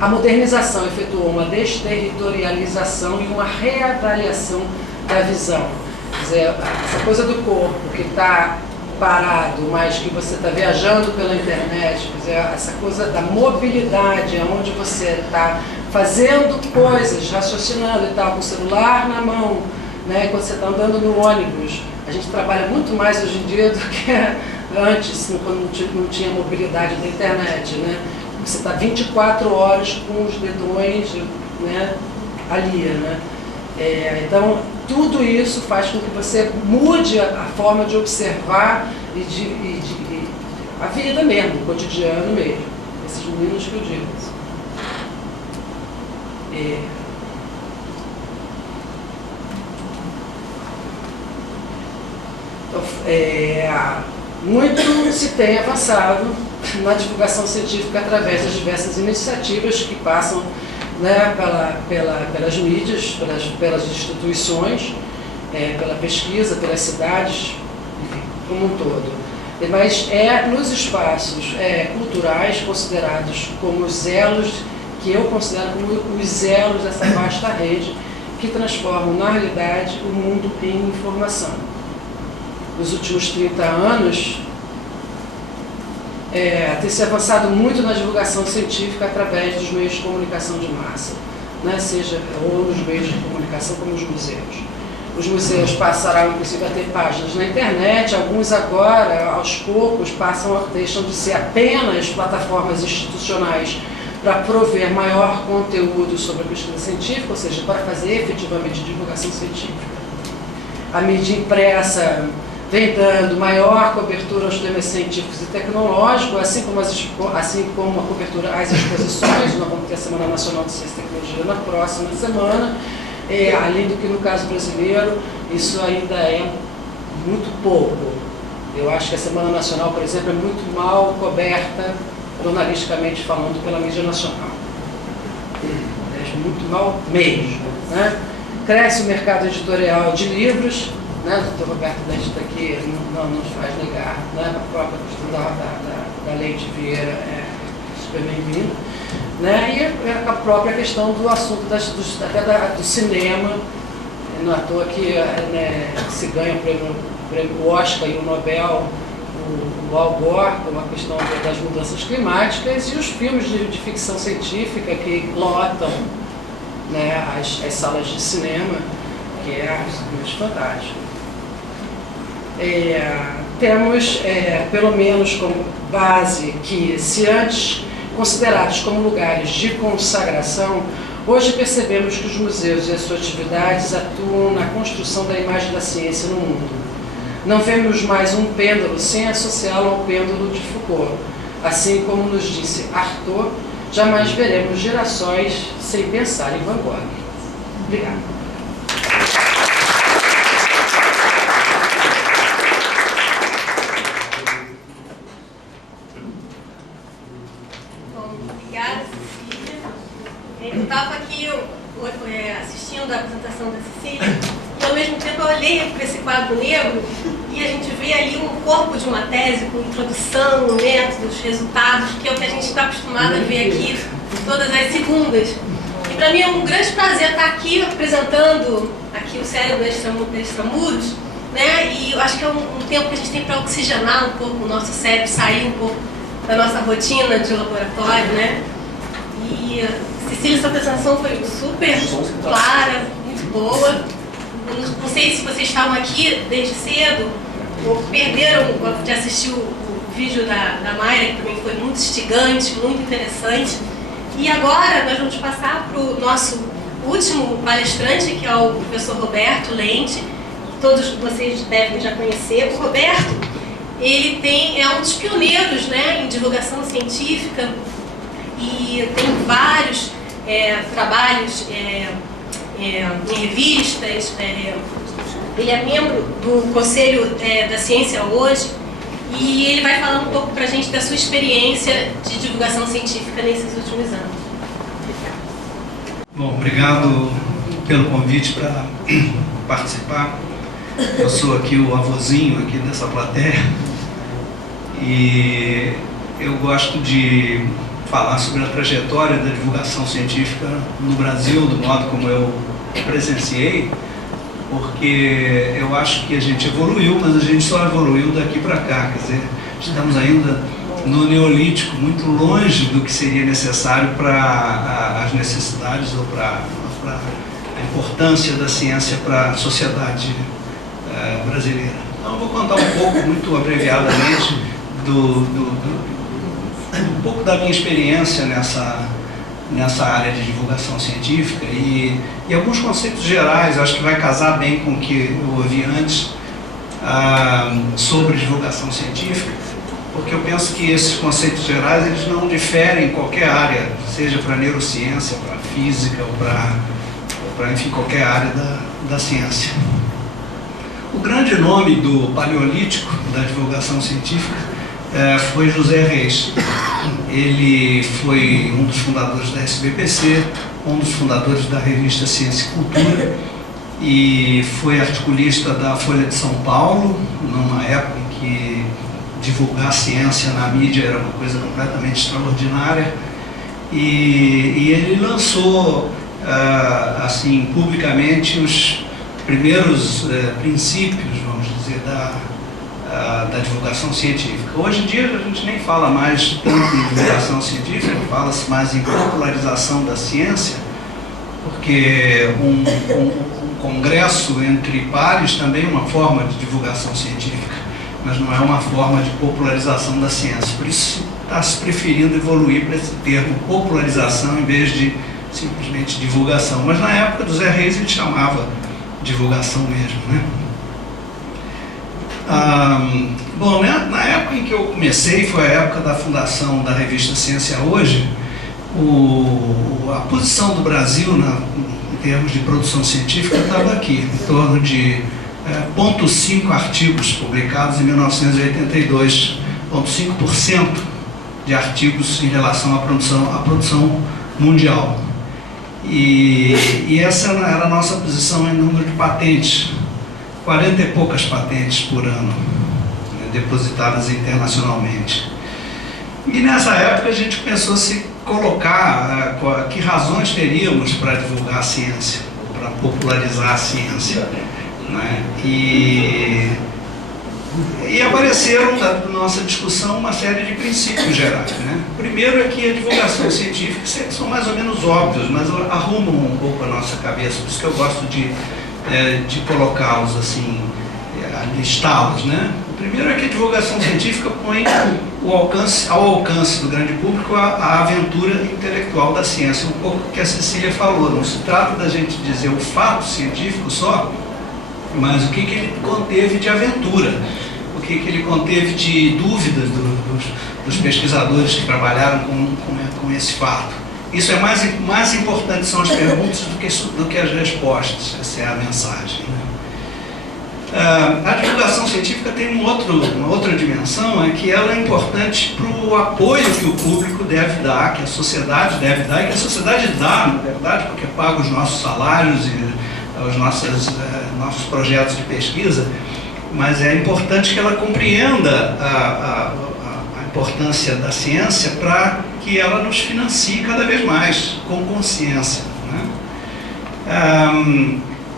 A modernização efetuou uma desterritorialização e uma reavaliação da visão. Quer dizer, essa coisa do corpo que está parado, mas que você está viajando pela internet, quer dizer, essa coisa da mobilidade, onde você está fazendo coisas, raciocinando e tal, com o celular na mão, né, quando você está andando no ônibus. A gente trabalha muito mais hoje em dia do que antes, quando não tinha mobilidade da internet, né? Você está 24 horas com os dedões, né, ali, né? Então, tudo isso faz com que você mude a forma de observar a vida mesmo, o cotidiano mesmo. Esses meninos que eu digo. Muito se tem avançado na divulgação científica através das diversas iniciativas que passam, né, pelas mídias, pelas instituições, pela pesquisa, pelas cidades, enfim, como um todo. Mas nos espaços culturais considerados como os elos, que eu considero como os elos dessa vasta rede, que transformam, na realidade, o mundo em informação. Nos últimos 30 anos, tem se avançado muito na divulgação científica através dos meios de comunicação de massa, né? Seja ou nos meios de comunicação como os museus. Os museus passarão, inclusive, a ter páginas na internet, alguns agora, aos poucos, deixam de ser apenas plataformas institucionais para prover maior conteúdo sobre a pesquisa científica, ou seja, para fazer efetivamente divulgação científica. A mídia impressa vem dando maior cobertura aos temas científicos e tecnológicos, assim como a cobertura às exposições. Nós vamos ter a Semana Nacional de Ciência e Tecnologia na próxima semana, além do que no caso brasileiro, isso ainda é muito pouco. Eu acho que a Semana Nacional, por exemplo, é muito mal coberta, jornalisticamente falando, pela mídia nacional. É muito mal mesmo, né? Cresce o mercado editorial de livros, né? O doutor Roberto Dante está aqui, não nos faz negar, né? A própria questão da Leite Vieira é super bem-vinda, né? E a própria questão do assunto até do cinema, não é à toa que, né, se ganha o prêmio Oscar e o Nobel, o Al Gore, com a questão das mudanças climáticas, e os filmes de ficção científica que lotam, né, as salas de cinema, que é absolutamente fantástico. Temos, pelo menos como base, que se antes considerados como lugares de consagração, hoje percebemos que os museus e as suas atividades atuam na construção da imagem da ciência no mundo. Não vemos mais um pêndulo sem associá-lo ao pêndulo de Foucault. Assim como nos disse Artaud, jamais veremos gerações sem pensar em Van Gogh. Obrigada. Bom, obrigada, Cecília. Eu estava aqui assistindo a apresentação da Cecília, e ao mesmo tempo eu olhei para esse quadro negro e a gente vê ali um corpo de uma tese com introdução, métodos, resultados, que é o que a gente está acostumado a ver aqui todas as segundas. E para mim é um grande prazer estar aqui apresentando aqui o Cérebro Extramuros, né? E eu acho que é um tempo que a gente tem para oxigenar um pouco o nosso cérebro, sair um pouco da nossa rotina de laboratório, né? E Cecília, sua apresentação foi super clara, muito boa. Eu não sei se vocês estavam aqui desde cedo ou perderam de assistir o vídeo da Mayra, que também foi muito instigante, muito interessante. E agora nós vamos passar para o nosso último palestrante, que é o professor Roberto Lente. Todos vocês devem já conhecer. O Roberto, ele é um dos pioneiros, né, em divulgação científica e tem vários trabalhos em revistas. Ele é membro do Conselho da Ciência hoje e ele vai falar um pouco para a gente da sua experiência de divulgação científica nesses últimos anos. Bom, obrigado pelo convite para participar. Eu sou aqui o avôzinho aqui dessa plateia e eu gosto de falar sobre a trajetória da divulgação científica no Brasil, do modo como eu presenciei, porque eu acho que a gente evoluiu, mas a gente só evoluiu daqui para cá, quer dizer, estamos ainda no Neolítico, muito longe do que seria necessário para as necessidades ou para a importância da ciência para a sociedade brasileira. Então eu vou contar um pouco, muito abreviadamente, um pouco da minha experiência nessa área de divulgação científica e alguns conceitos gerais. Acho que vai casar bem com o que eu ouvi antes sobre divulgação científica, porque eu penso que esses conceitos gerais eles não diferem em qualquer área, seja para neurociência, para física ou para enfim, qualquer área da ciência. O grande nome do paleolítico da divulgação científica foi José Reis. Ele foi um dos fundadores da SBPC, um dos fundadores da revista Ciência e Cultura e foi articulista da Folha de São Paulo, numa época em que divulgar a ciência na mídia era uma coisa completamente extraordinária e ele lançou assim, publicamente os primeiros princípios, vamos dizer, da divulgação científica. Hoje em dia a gente nem fala mais tanto em divulgação científica, fala-se mais em popularização da ciência, porque um congresso entre pares também é uma forma de divulgação científica, mas não é uma forma de popularização da ciência. Por isso está se preferindo evoluir para esse termo popularização em vez de simplesmente divulgação. Mas na época do Zé Reis ele chamava divulgação mesmo, né? Bom, né, na época em que eu comecei, foi a época da fundação da revista Ciência Hoje, a posição do Brasil em termos de produção científica estava aqui, em torno de 0,5 artigos publicados em 1982, 0,5% de artigos em relação à produção mundial. E essa era a nossa posição em número de patentes, 40 e poucas patentes por ano, né, depositadas internacionalmente. E nessa época a gente começou a se colocar que razões teríamos para divulgar a ciência, para popularizar a ciência, né? E apareceram da nossa discussão uma série de princípios gerais, né? Primeiro é que a divulgação científica são mais ou menos óbvios, mas arrumam um pouco a nossa cabeça, por isso que eu gosto de colocá-los assim, listá-los, né? O primeiro é que a divulgação científica põe ao alcance do grande público a aventura intelectual da ciência, um pouco que a Cecília falou. Não se trata da gente dizer o fato científico só, mas o que ele conteve de aventura, o que ele conteve de dúvidas dos pesquisadores que trabalharam com esse fato. Isso é mais importante, são as perguntas do que as respostas. Essa é a mensagem, né? A divulgação científica tem uma outra dimensão, é que ela é importante para o apoio que o público deve dar, que a sociedade deve dar, e que a sociedade dá, na verdade, porque paga os nossos salários e os nossos projetos de pesquisa, mas é importante que ela compreenda a importância da ciência para que ela nos financie cada vez mais, com consciência, né?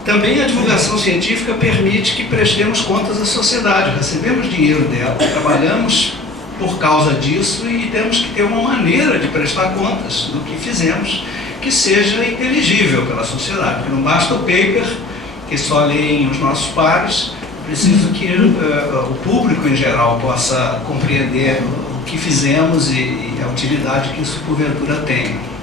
Também a divulgação científica permite que prestemos contas à sociedade, recebemos dinheiro dela, trabalhamos por causa disso e temos que ter uma maneira de prestar contas do que fizemos que seja inteligível pela sociedade, porque não basta o paper que só leem os nossos pares, preciso que o público em geral possa compreender o que fizemos e a utilidade que isso porventura tem.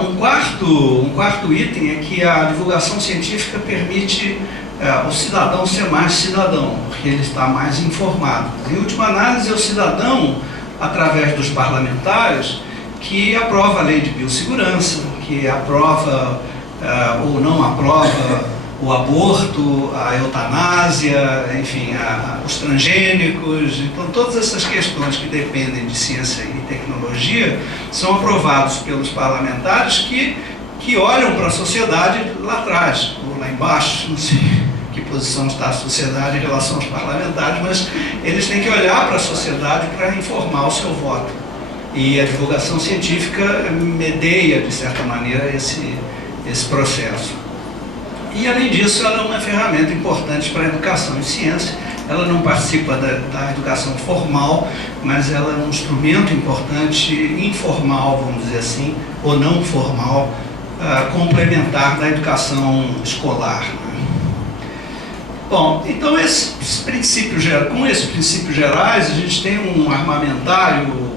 Um quarto item é que a divulgação científica permite o cidadão ser mais cidadão, porque ele está mais informado. Em última análise, é o cidadão, através dos parlamentares, que aprova a lei de biossegurança, que aprova ou não aprova o aborto, a eutanásia, enfim, os transgênicos. Então, todas essas questões que dependem de ciência e tecnologia são aprovados pelos parlamentares que olham para a sociedade lá atrás, ou lá embaixo, não sei que posição está a sociedade em relação aos parlamentares, mas eles têm que olhar para a sociedade para informar o seu voto. E a divulgação científica medeia, de certa maneira, esse processo. E, além disso, ela é uma ferramenta importante para a educação em ciência. Ela não participa da educação formal, mas ela é um instrumento importante, informal, vamos dizer assim, ou não formal, complementar da educação escolar. Bom, então, com esses princípios gerais, a gente tem um armamentário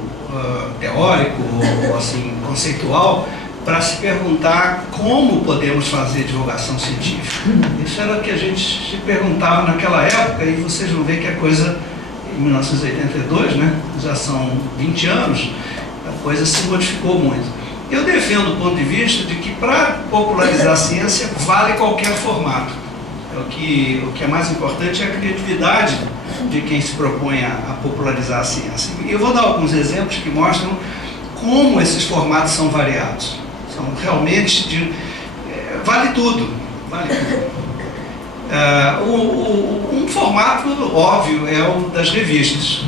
teórico, ou assim, conceitual, para se perguntar como podemos fazer divulgação científica. Isso era o que a gente se perguntava naquela época, e vocês vão ver que a coisa, em 1982, né, já são 20 anos, a coisa se modificou muito. Eu defendo o ponto de vista de que para popularizar a ciência vale qualquer formato. O que é mais importante é a criatividade de quem se propõe a popularizar a ciência. E eu vou dar alguns exemplos que mostram como esses formatos são variados. São realmente vale tudo, vale tudo. Um formato óbvio é o das revistas.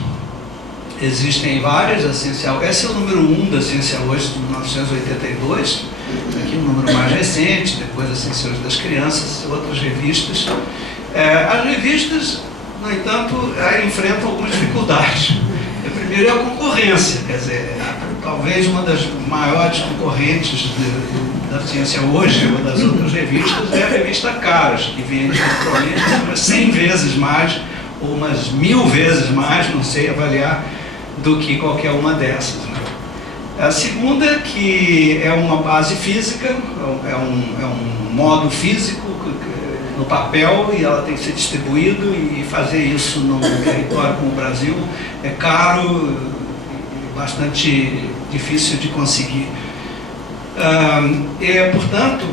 Existem várias, a Ciência, esse é o número 1 da Ciência Hoje, de 1982, aqui um número mais recente, depois a Ciência Hoje das Crianças, outras revistas. As revistas, no entanto, enfrentam algumas dificuldades. Primeiro é a concorrência, quer dizer, talvez uma das maiores concorrentes da Ciência Hoje ou das outras revistas é a revista Caras, que vende provavelmente umas 100 vezes mais ou umas 1000 vezes mais, não sei avaliar, do que qualquer uma dessas, né? A segunda, que é uma base física, é um modo físico no papel, e ela tem que ser distribuído, e fazer isso num território como o Brasil é caro e bastante difícil de conseguir. Portanto,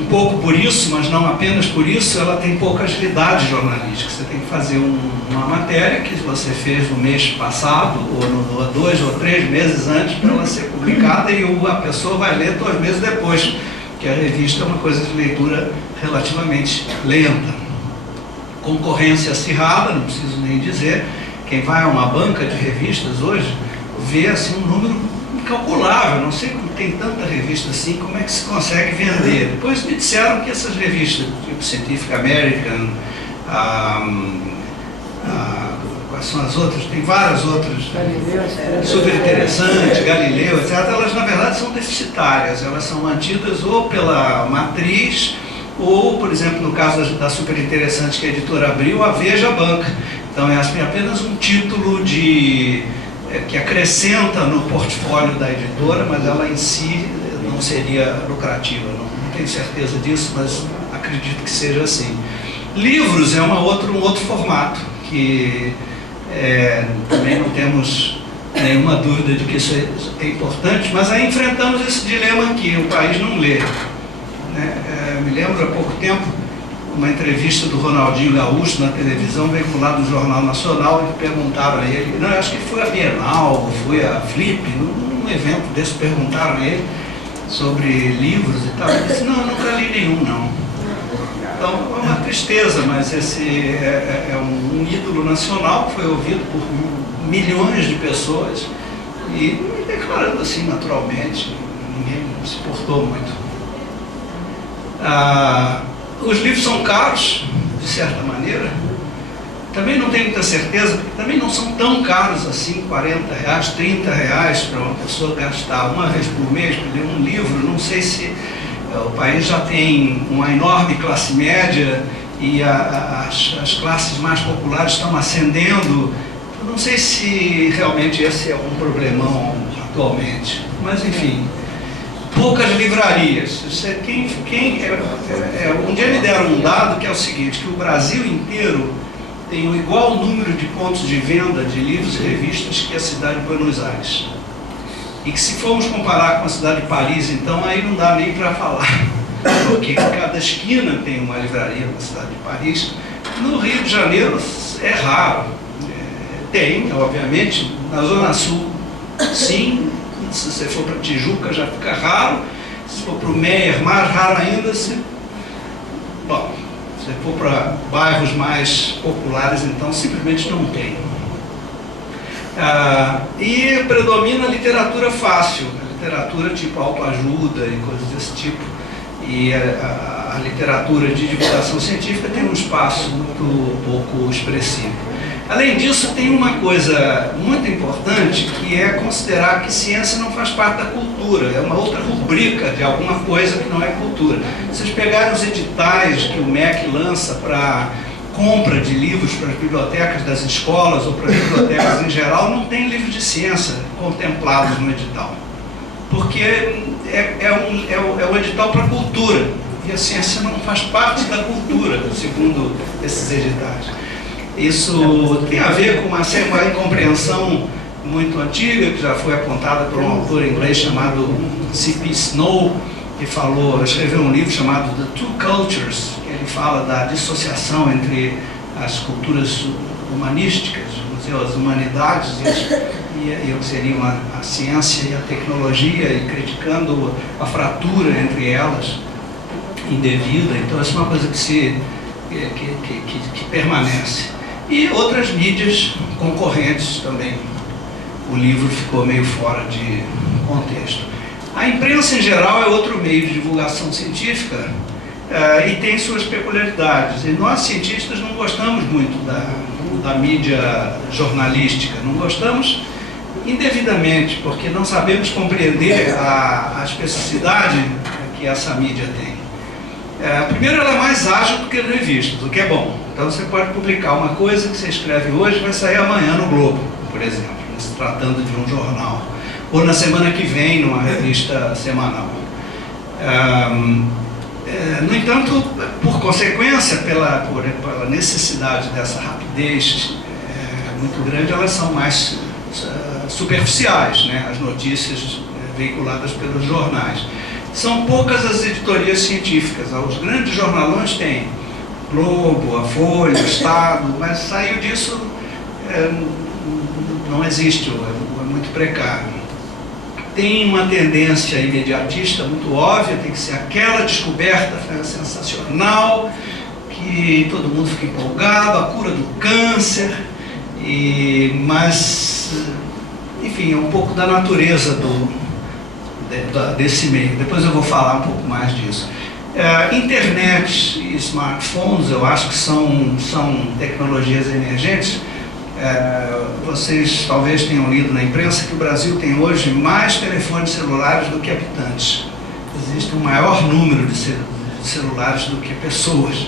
um pouco por isso, mas não apenas por isso, ela tem pouca agilidade jornalística. Você tem que fazer uma matéria que você fez no mês passado, ou 2 ou 3 meses antes, para ela ser publicada, e a pessoa vai ler 2 meses depois, que a revista é uma coisa de leitura relativamente lenta. Concorrência acirrada, não preciso nem dizer. Quem vai a uma banca de revistas hoje vê assim, um número incalculável. Não sei como tem tanta revista assim, como é que se consegue vender. Depois me disseram que essas revistas, tipo Scientific American, quais são as outras? Tem várias outras, super interessantes, Galileu, etc. Elas, na verdade, são deficitárias. Elas são mantidas ou pela matriz, ou, por exemplo, no caso da super interessante que a editora abriu, a Veja Banca. Então, é apenas um título que acrescenta no portfólio da editora, mas ela em si não seria lucrativa. Não tenho certeza disso, mas acredito que seja assim. Livros é um outro formato, que também não temos nenhuma dúvida de que isso é importante, mas aí enfrentamos esse dilema aqui: o país não lê. Me lembro há pouco tempo, uma entrevista do Ronaldinho Gaúcho na televisão, veiculada no Jornal Nacional, e perguntaram a ele, não, eu acho que foi a Bienal, foi a Flip, num evento desse, perguntaram a ele sobre livros e tal. Ele disse, não, eu nunca li nenhum, não. Então, é uma tristeza, mas esse é um ídolo nacional que foi ouvido por milhões de pessoas e declarando assim naturalmente, ninguém se portou muito. Os livros são caros, de certa maneira. Também não tenho muita certeza, porque também não são tão caros assim, R$40, R$30 para uma pessoa gastar uma vez por mês para ler um livro. Não sei se o país já tem uma enorme classe média e as classes mais populares estão ascendendo. Eu não sei se realmente esse é um problemão atualmente, mas enfim. Poucas livrarias. Um dia me deram um dado que é o seguinte, que o Brasil inteiro tem o igual número de pontos de venda de livros e revistas que a cidade de Buenos Aires. E que se formos comparar com a cidade de Paris, então aí não dá nem para falar, porque cada esquina tem uma livraria na cidade de Paris. No Rio de Janeiro é raro. Tem, obviamente, na Zona Sul, sim. Se você for para Tijuca já fica raro, se for para o Meier, mais raro ainda. Se for para bairros mais populares, então simplesmente não tem. E predomina a literatura fácil, a literatura tipo autoajuda e coisas desse tipo. E a literatura de divulgação científica tem um espaço muito pouco expressivo. Além disso, tem uma coisa muito importante, que é considerar que ciência não faz parte da cultura, é uma outra rubrica de alguma coisa que não é cultura. Se vocês pegarem os editais que o MEC lança para compra de livros para as bibliotecas das escolas ou para as bibliotecas em geral, não tem livros de ciência contemplados no edital. Porque é o edital para a cultura, e a ciência não faz parte da cultura, segundo esses editais. Isso tem a ver com uma incompreensão muito antiga, que já foi apontada por um autor inglês chamado C.P. Snow, que escreveu um livro chamado The Two Cultures, que ele fala da dissociação entre as culturas humanísticas, as humanidades e o que seriam a ciência e a tecnologia, e criticando a fratura entre elas indevida. Então essa é uma coisa que permanece. E outras mídias concorrentes também. O livro ficou meio fora de contexto. A imprensa em geral é outro meio de divulgação científica e tem suas peculiaridades. E nós, cientistas, não gostamos muito da mídia jornalística. Não gostamos indevidamente, porque não sabemos compreender a especificidade que essa mídia tem. Primeiro, ela é mais ágil do que as revistas, o que é bom. Então você pode publicar uma coisa que você escreve hoje, vai sair amanhã no Globo, por exemplo, se tratando de um jornal. Ou na semana que vem, numa revista semanal. No entanto, por consequência, pela necessidade dessa rapidez muito grande, elas são mais superficiais, né? As notícias veiculadas pelos jornais. São poucas as editorias científicas. Os grandes jornalões têm Globo, a Folha, o Estado, mas saiu disso, não existe, é muito precário. Tem uma tendência imediatista muito óbvia, tem que ser aquela descoberta sensacional, que todo mundo fica empolgado, a cura do câncer, mas, enfim, é um pouco da natureza desse meio. Depois eu vou falar um pouco mais disso. Internet e smartphones, eu acho que são tecnologias emergentes. Vocês talvez tenham lido na imprensa que o Brasil tem hoje mais telefones celulares do que habitantes. Existe um maior número de celulares do que pessoas.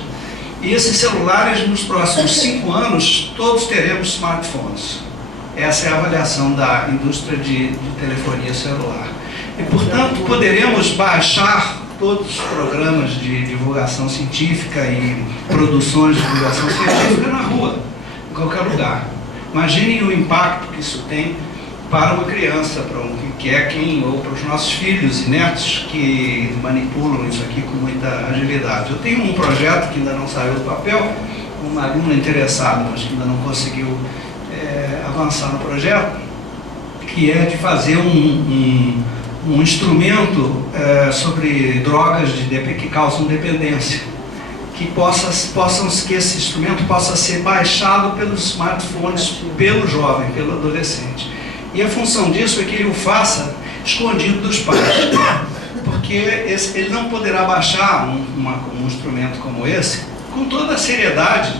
E esses celulares, nos próximos 5 anos, todos teremos smartphones. Essa é a avaliação da indústria de telefonia celular. E, portanto, poderemos baixar todos os programas de divulgação científica e produções de divulgação científica na rua, em qualquer lugar. Imaginem o impacto que isso tem para uma criança, para ou para os nossos filhos e netos que manipulam isso aqui com muita agilidade. Eu tenho um projeto que ainda não saiu do papel, uma aluna interessada, mas que ainda não conseguiu avançar no projeto, que é de fazer um instrumento sobre drogas que causam dependência, que esse instrumento possa ser baixado pelos smartphones, pelo jovem, pelo adolescente. E a função disso é que ele o faça escondido dos pais, porque ele não poderá baixar um instrumento como esse com toda a seriedade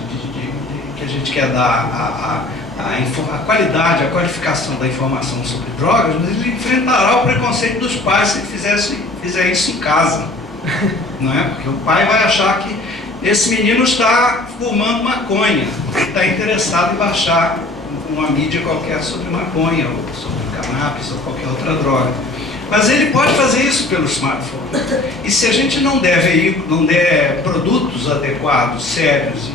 que a gente quer dar a qualidade, a qualificação da informação sobre drogas, mas ele enfrentará o preconceito dos pais se ele fizer isso em casa, não é? Porque o pai vai achar que esse menino está fumando maconha, está interessado em baixar uma mídia qualquer sobre maconha, ou sobre cannabis, ou qualquer outra droga. Mas ele pode fazer isso pelo smartphone. E se a gente não der produtos adequados, sérios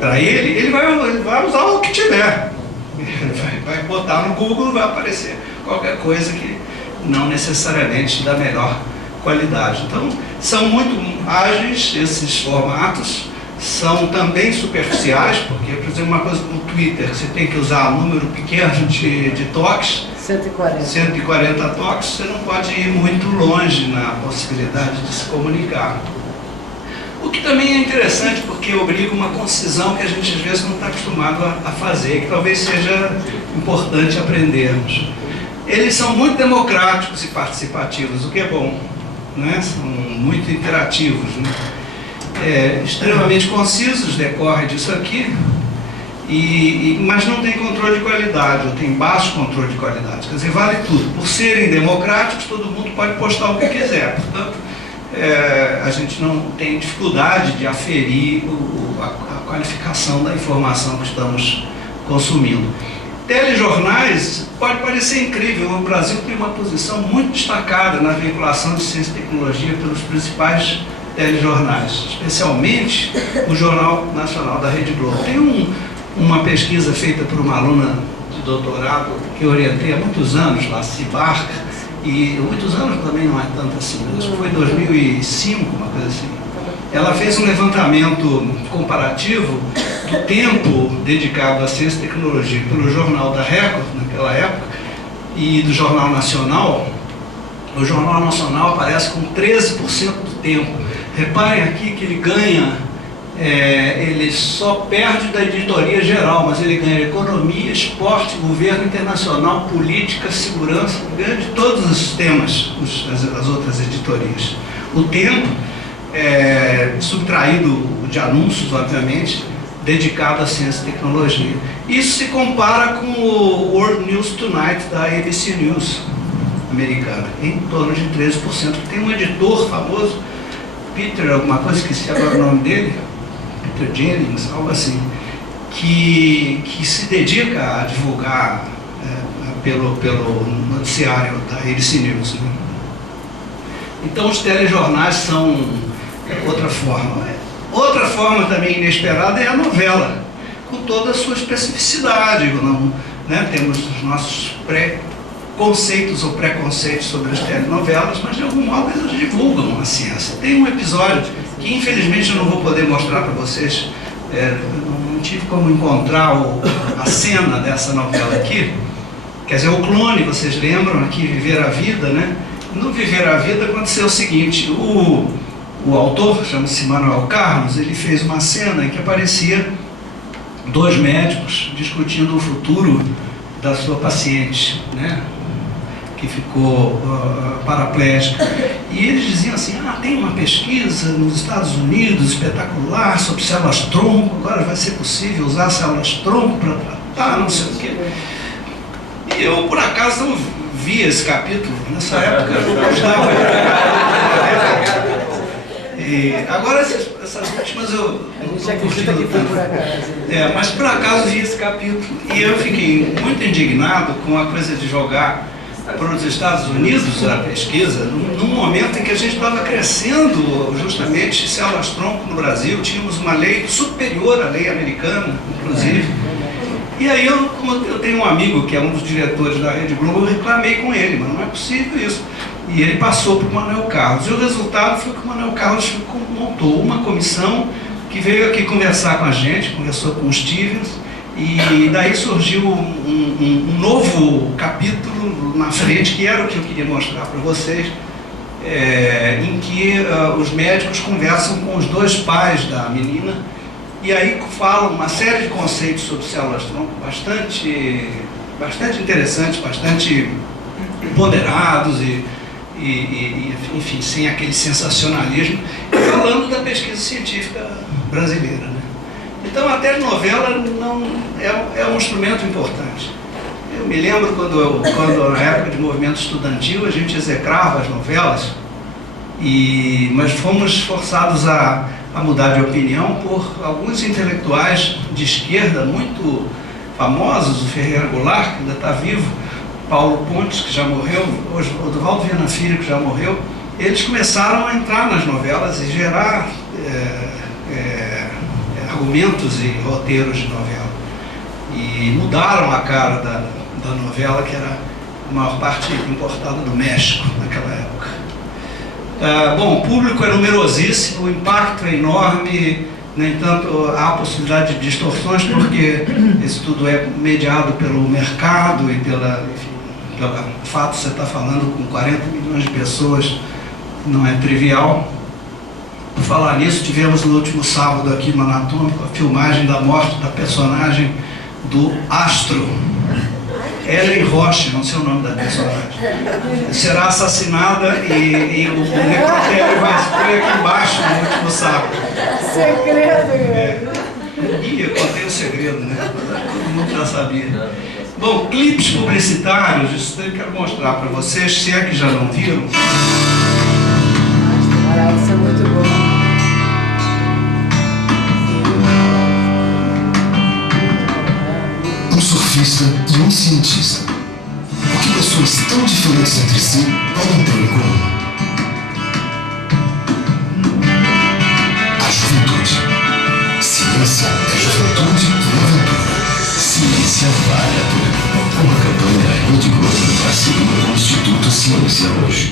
para ele vai usar o que tiver. Ele vai botar no Google, vai aparecer qualquer coisa que não necessariamente da melhor qualidade. Então, são muito ágeis esses formatos, são também superficiais, porque, por exemplo, uma coisa como o Twitter, você tem que usar um número pequeno de toques, 140 toques, você não pode ir muito longe na possibilidade de se comunicar. O que também é interessante, porque obriga uma concisão que a gente às vezes não está acostumado a fazer, que talvez seja importante aprendermos. Eles são muito democráticos e participativos, o que é bom, né? São muito interativos, né? Extremamente concisos, decorre disso aqui, mas não tem controle de qualidade, ou tem baixo controle de qualidade. Quer dizer, vale tudo. Por serem democráticos, todo mundo pode postar o que quiser. Portanto, a gente não tem dificuldade de aferir a qualificação da informação que estamos consumindo. Telejornais pode parecer incrível, o Brasil tem uma posição muito destacada na veiculação de ciência e tecnologia pelos principais telejornais, especialmente o Jornal Nacional da Rede Globo. Tem uma pesquisa feita por uma aluna de doutorado que eu orientei há muitos anos, lá, Cibarca, e muitos anos também não é tanto assim, mas foi em 2005, uma coisa assim. Ela fez um levantamento comparativo do tempo dedicado à ciência e tecnologia pelo Jornal da Record, naquela época, e do Jornal Nacional. O Jornal Nacional aparece com 13% do tempo. Reparem aqui que ele ganha, ele só perde da editoria geral, mas ele ganha economia, esporte, governo internacional, política, segurança, ganha de todos os temas, as outras editorias. O tempo, subtraído de anúncios, obviamente, dedicado à ciência e tecnologia. Isso se compara com o World News Tonight da ABC News americana, em torno de 13%. Tem um editor famoso, Peter, alguma coisa, esqueci agora o nome dele, Peter Jennings, algo assim, que se dedica a divulgar pelo noticiário da ABC News, né? Então os telejornais são outra forma. Outra forma também inesperada é a novela, com toda a sua especificidade. Né? Temos os nossos conceitos ou preconceitos sobre as telenovelas, mas de algum modo eles divulgam a ciência. Tem um episódio que infelizmente eu não vou poder mostrar para vocês, não tive como encontrar a cena dessa novela aqui. Quer dizer, o clone, vocês lembram aqui, Viver a Vida, né? No Viver a Vida aconteceu o seguinte, o autor, chama-se Manuel Carlos, ele fez uma cena em que aparecia dois médicos discutindo o futuro da sua paciente, né? Que ficou paraplégica. E eles diziam assim, tem uma pesquisa nos Estados Unidos espetacular sobre células-tronco, agora vai ser possível usar células-tronco para tratar, não sei o quê. E eu, por acaso, não vi esse capítulo, nessa época eu não gostava. E agora essas últimas eu não estou curtindo tanto. Mas por acaso vi esse capítulo e eu fiquei muito indignado com a coisa de jogar para os Estados Unidos a pesquisa, num momento em que a gente estava crescendo justamente células-tronco no Brasil, tínhamos uma lei superior à lei americana, inclusive, E aí, como eu tenho um amigo que é um dos diretores da Rede Globo, eu reclamei com ele, mas não é possível isso. E ele passou para o Manuel Carlos. E o resultado foi que o Manuel Carlos montou uma comissão que veio aqui conversar com a gente, conversou com o Stevens, e daí surgiu um novo capítulo na frente, que era o que eu queria mostrar para vocês, em que os médicos conversam com os dois pais da menina, e aí falam uma série de conceitos sobre células-tronco bastante interessantes, bastante ponderados e, enfim, sem aquele sensacionalismo, falando da pesquisa científica brasileira, né? Então a telenovela não é um instrumento importante. Eu me lembro quando na época de movimento estudantil a gente execrava as novelas, mas fomos forçados a mudar de opinião por alguns intelectuais de esquerda muito famosos, o Ferreira Goulart, que ainda está vivo, Paulo Pontes, que já morreu, hoje o Oduvaldo Viana Filho, que já morreu. Eles começaram a entrar nas novelas e gerar argumentos e roteiros de novela. E mudaram a cara da novela, que era a maior parte importada do México naquela época. Bom, o público é numerosíssimo, o impacto é enorme, no entanto há a possibilidade de distorções, porque isso tudo é mediado pelo mercado e pelo fato de você estar falando com 40 milhões de pessoas, não é trivial. Por falar nisso, tivemos no último sábado aqui no Anatômico a filmagem da morte da personagem do Astro. Ellen Roche, não sei o nome da personagem. Será assassinada e o necrotério vai expor aqui embaixo no último sábado. Segredo, Ih, eu contei o segredo, né? Todo mundo já sabia. Bom, clipes publicitários, isso eu quero mostrar para vocês, se é que já não viram. Isso é muito bom. Um surfista e um cientista. Por que pessoas tão diferentes entre si podem ter em comum? A juventude. Ciência é juventude e aventura. Ciência vale a pena. Uma campanha da Rede Globo em parceria com o Instituto Ciência Hoje.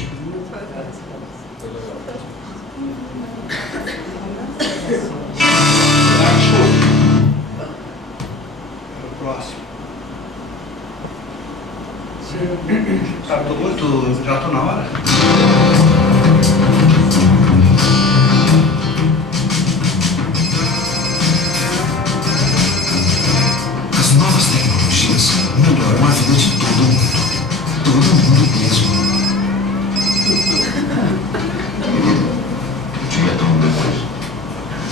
Já estou na hora? As novas tecnologias melhoram a vida de todo mundo. Todo mundo mesmo. Eu te retorno depois.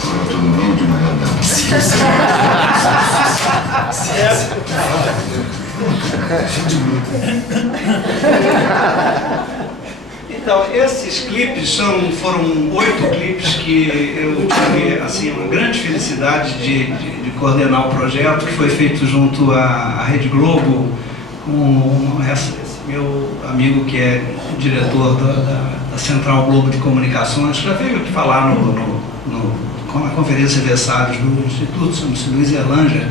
Agora eu estou no meio de uma reunião. Então, esses clipes foram 8 clipes que eu tive assim, uma grande felicidade de coordenar o projeto, que foi feito junto à Rede Globo, com esse meu amigo que é diretor da Central Globo de Comunicações, já veio aqui falar na Conferência Versalhes do Instituto, chama-se Luiz Erlanger.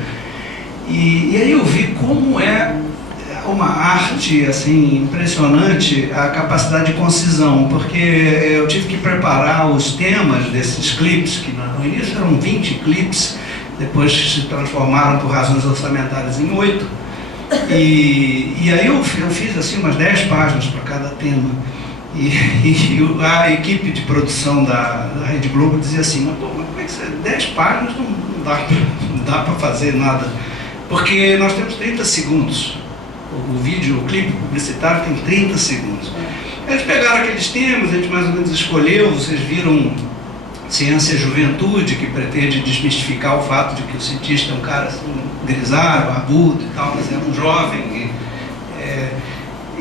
E aí eu vi como é uma arte assim, impressionante a capacidade de concisão, porque eu tive que preparar os temas desses clipes, que no início eram 20 clipes, depois se transformaram por razões orçamentárias em 8. E aí eu fiz assim, umas 10 páginas para cada tema. E a equipe de produção da Rede Globo dizia assim, mas como é que 10 páginas não dá para fazer nada, porque nós temos 30 segundos. O vídeo, o clipe publicitário tem 30 segundos. Eles pegaram aqueles temas, a gente mais ou menos escolheu, vocês viram Ciência e Juventude, que pretende desmistificar o fato de que o cientista é um cara assim, grisalho, barbudo e tal, mas é um jovem.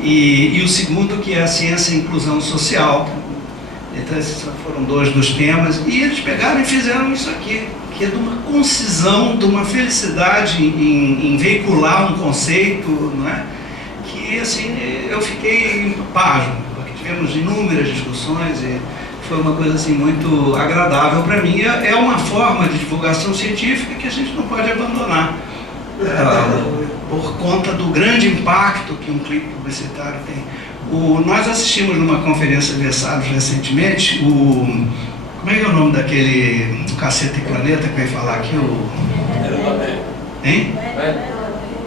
E o segundo, que é a Ciência e Inclusão Social. Então esses foram 2 dos temas, e eles pegaram e fizeram isso aqui, que é de uma concisão, de uma felicidade em veicular um conceito, não é? Que assim, eu fiquei pasmo, porque tivemos inúmeras discussões e foi uma coisa assim muito agradável para mim. É uma forma de divulgação científica que a gente não pode abandonar. por conta do grande impacto que um clipe publicitário tem. Nós assistimos numa conferência Versalhes recentemente, como é que é o nome daquele Caceta e Planeta que veio falar aqui? Hein?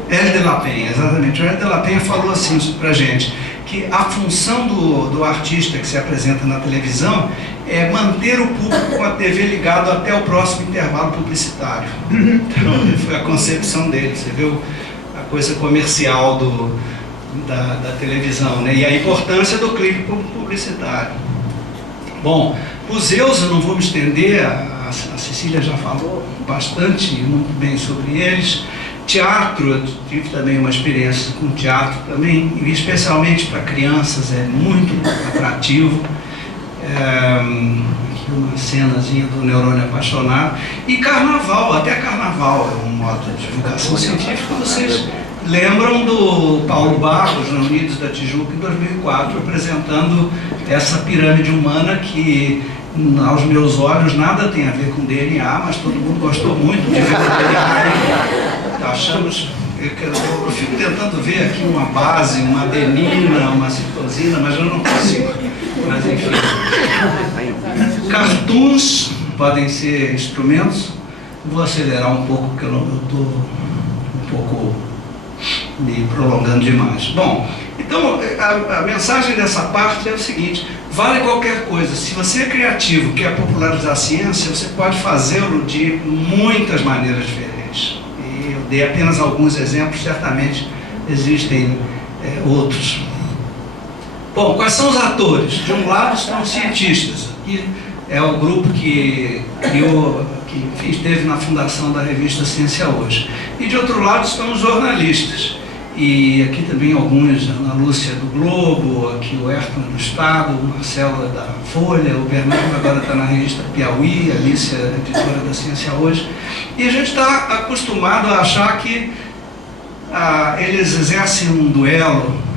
Hélio de la Penha, exatamente. O Hélio de la Penha falou assim pra gente, que a função do artista que se apresenta na televisão é manter o público com a TV ligado até o próximo intervalo publicitário. Então, foi a concepção dele, você viu a coisa comercial da televisão, né? E a importância do clipe publicitário. Bom, museus eu não vou me estender, a Cecília já falou bastante, muito bem sobre eles. Teatro, eu tive também uma experiência com teatro também, e especialmente para crianças, é muito atrativo. Aqui uma cenazinha do Neurônio Apaixonado. E carnaval, até carnaval é um modo de divulgação científica. Vocês lembram do Paulo Barros, na Unidos da Tijuca, em 2004, apresentando essa pirâmide humana que, aos meus olhos, nada tem a ver com DNA, mas todo mundo gostou muito de ver o DNA. Achamos, eu fico tentando ver aqui uma base, uma adenina, uma citosina, mas eu não consigo. Mas enfim. Cartoons podem ser instrumentos. Vou acelerar um pouco, porque eu estou um pouco me prolongando demais. Bom, então a mensagem dessa parte é o seguinte: vale qualquer coisa. Se você é criativo, quer popularizar a ciência, você pode fazê-lo de muitas maneiras diferentes. E eu dei apenas alguns exemplos, certamente existem outros. Bom, quais são os atores? De um lado estão os cientistas. Aqui é o grupo que criou, que esteve na fundação da revista Ciência Hoje. E de outro lado estão os jornalistas. E aqui também alguns, Ana Lúcia do Globo, aqui o Ayrton do Estado, o Marcelo da Folha, o Bernardo agora está na revista Piauí, a Alicia, editora da Ciência Hoje. E a gente está acostumado a achar que eles exercem um duelo,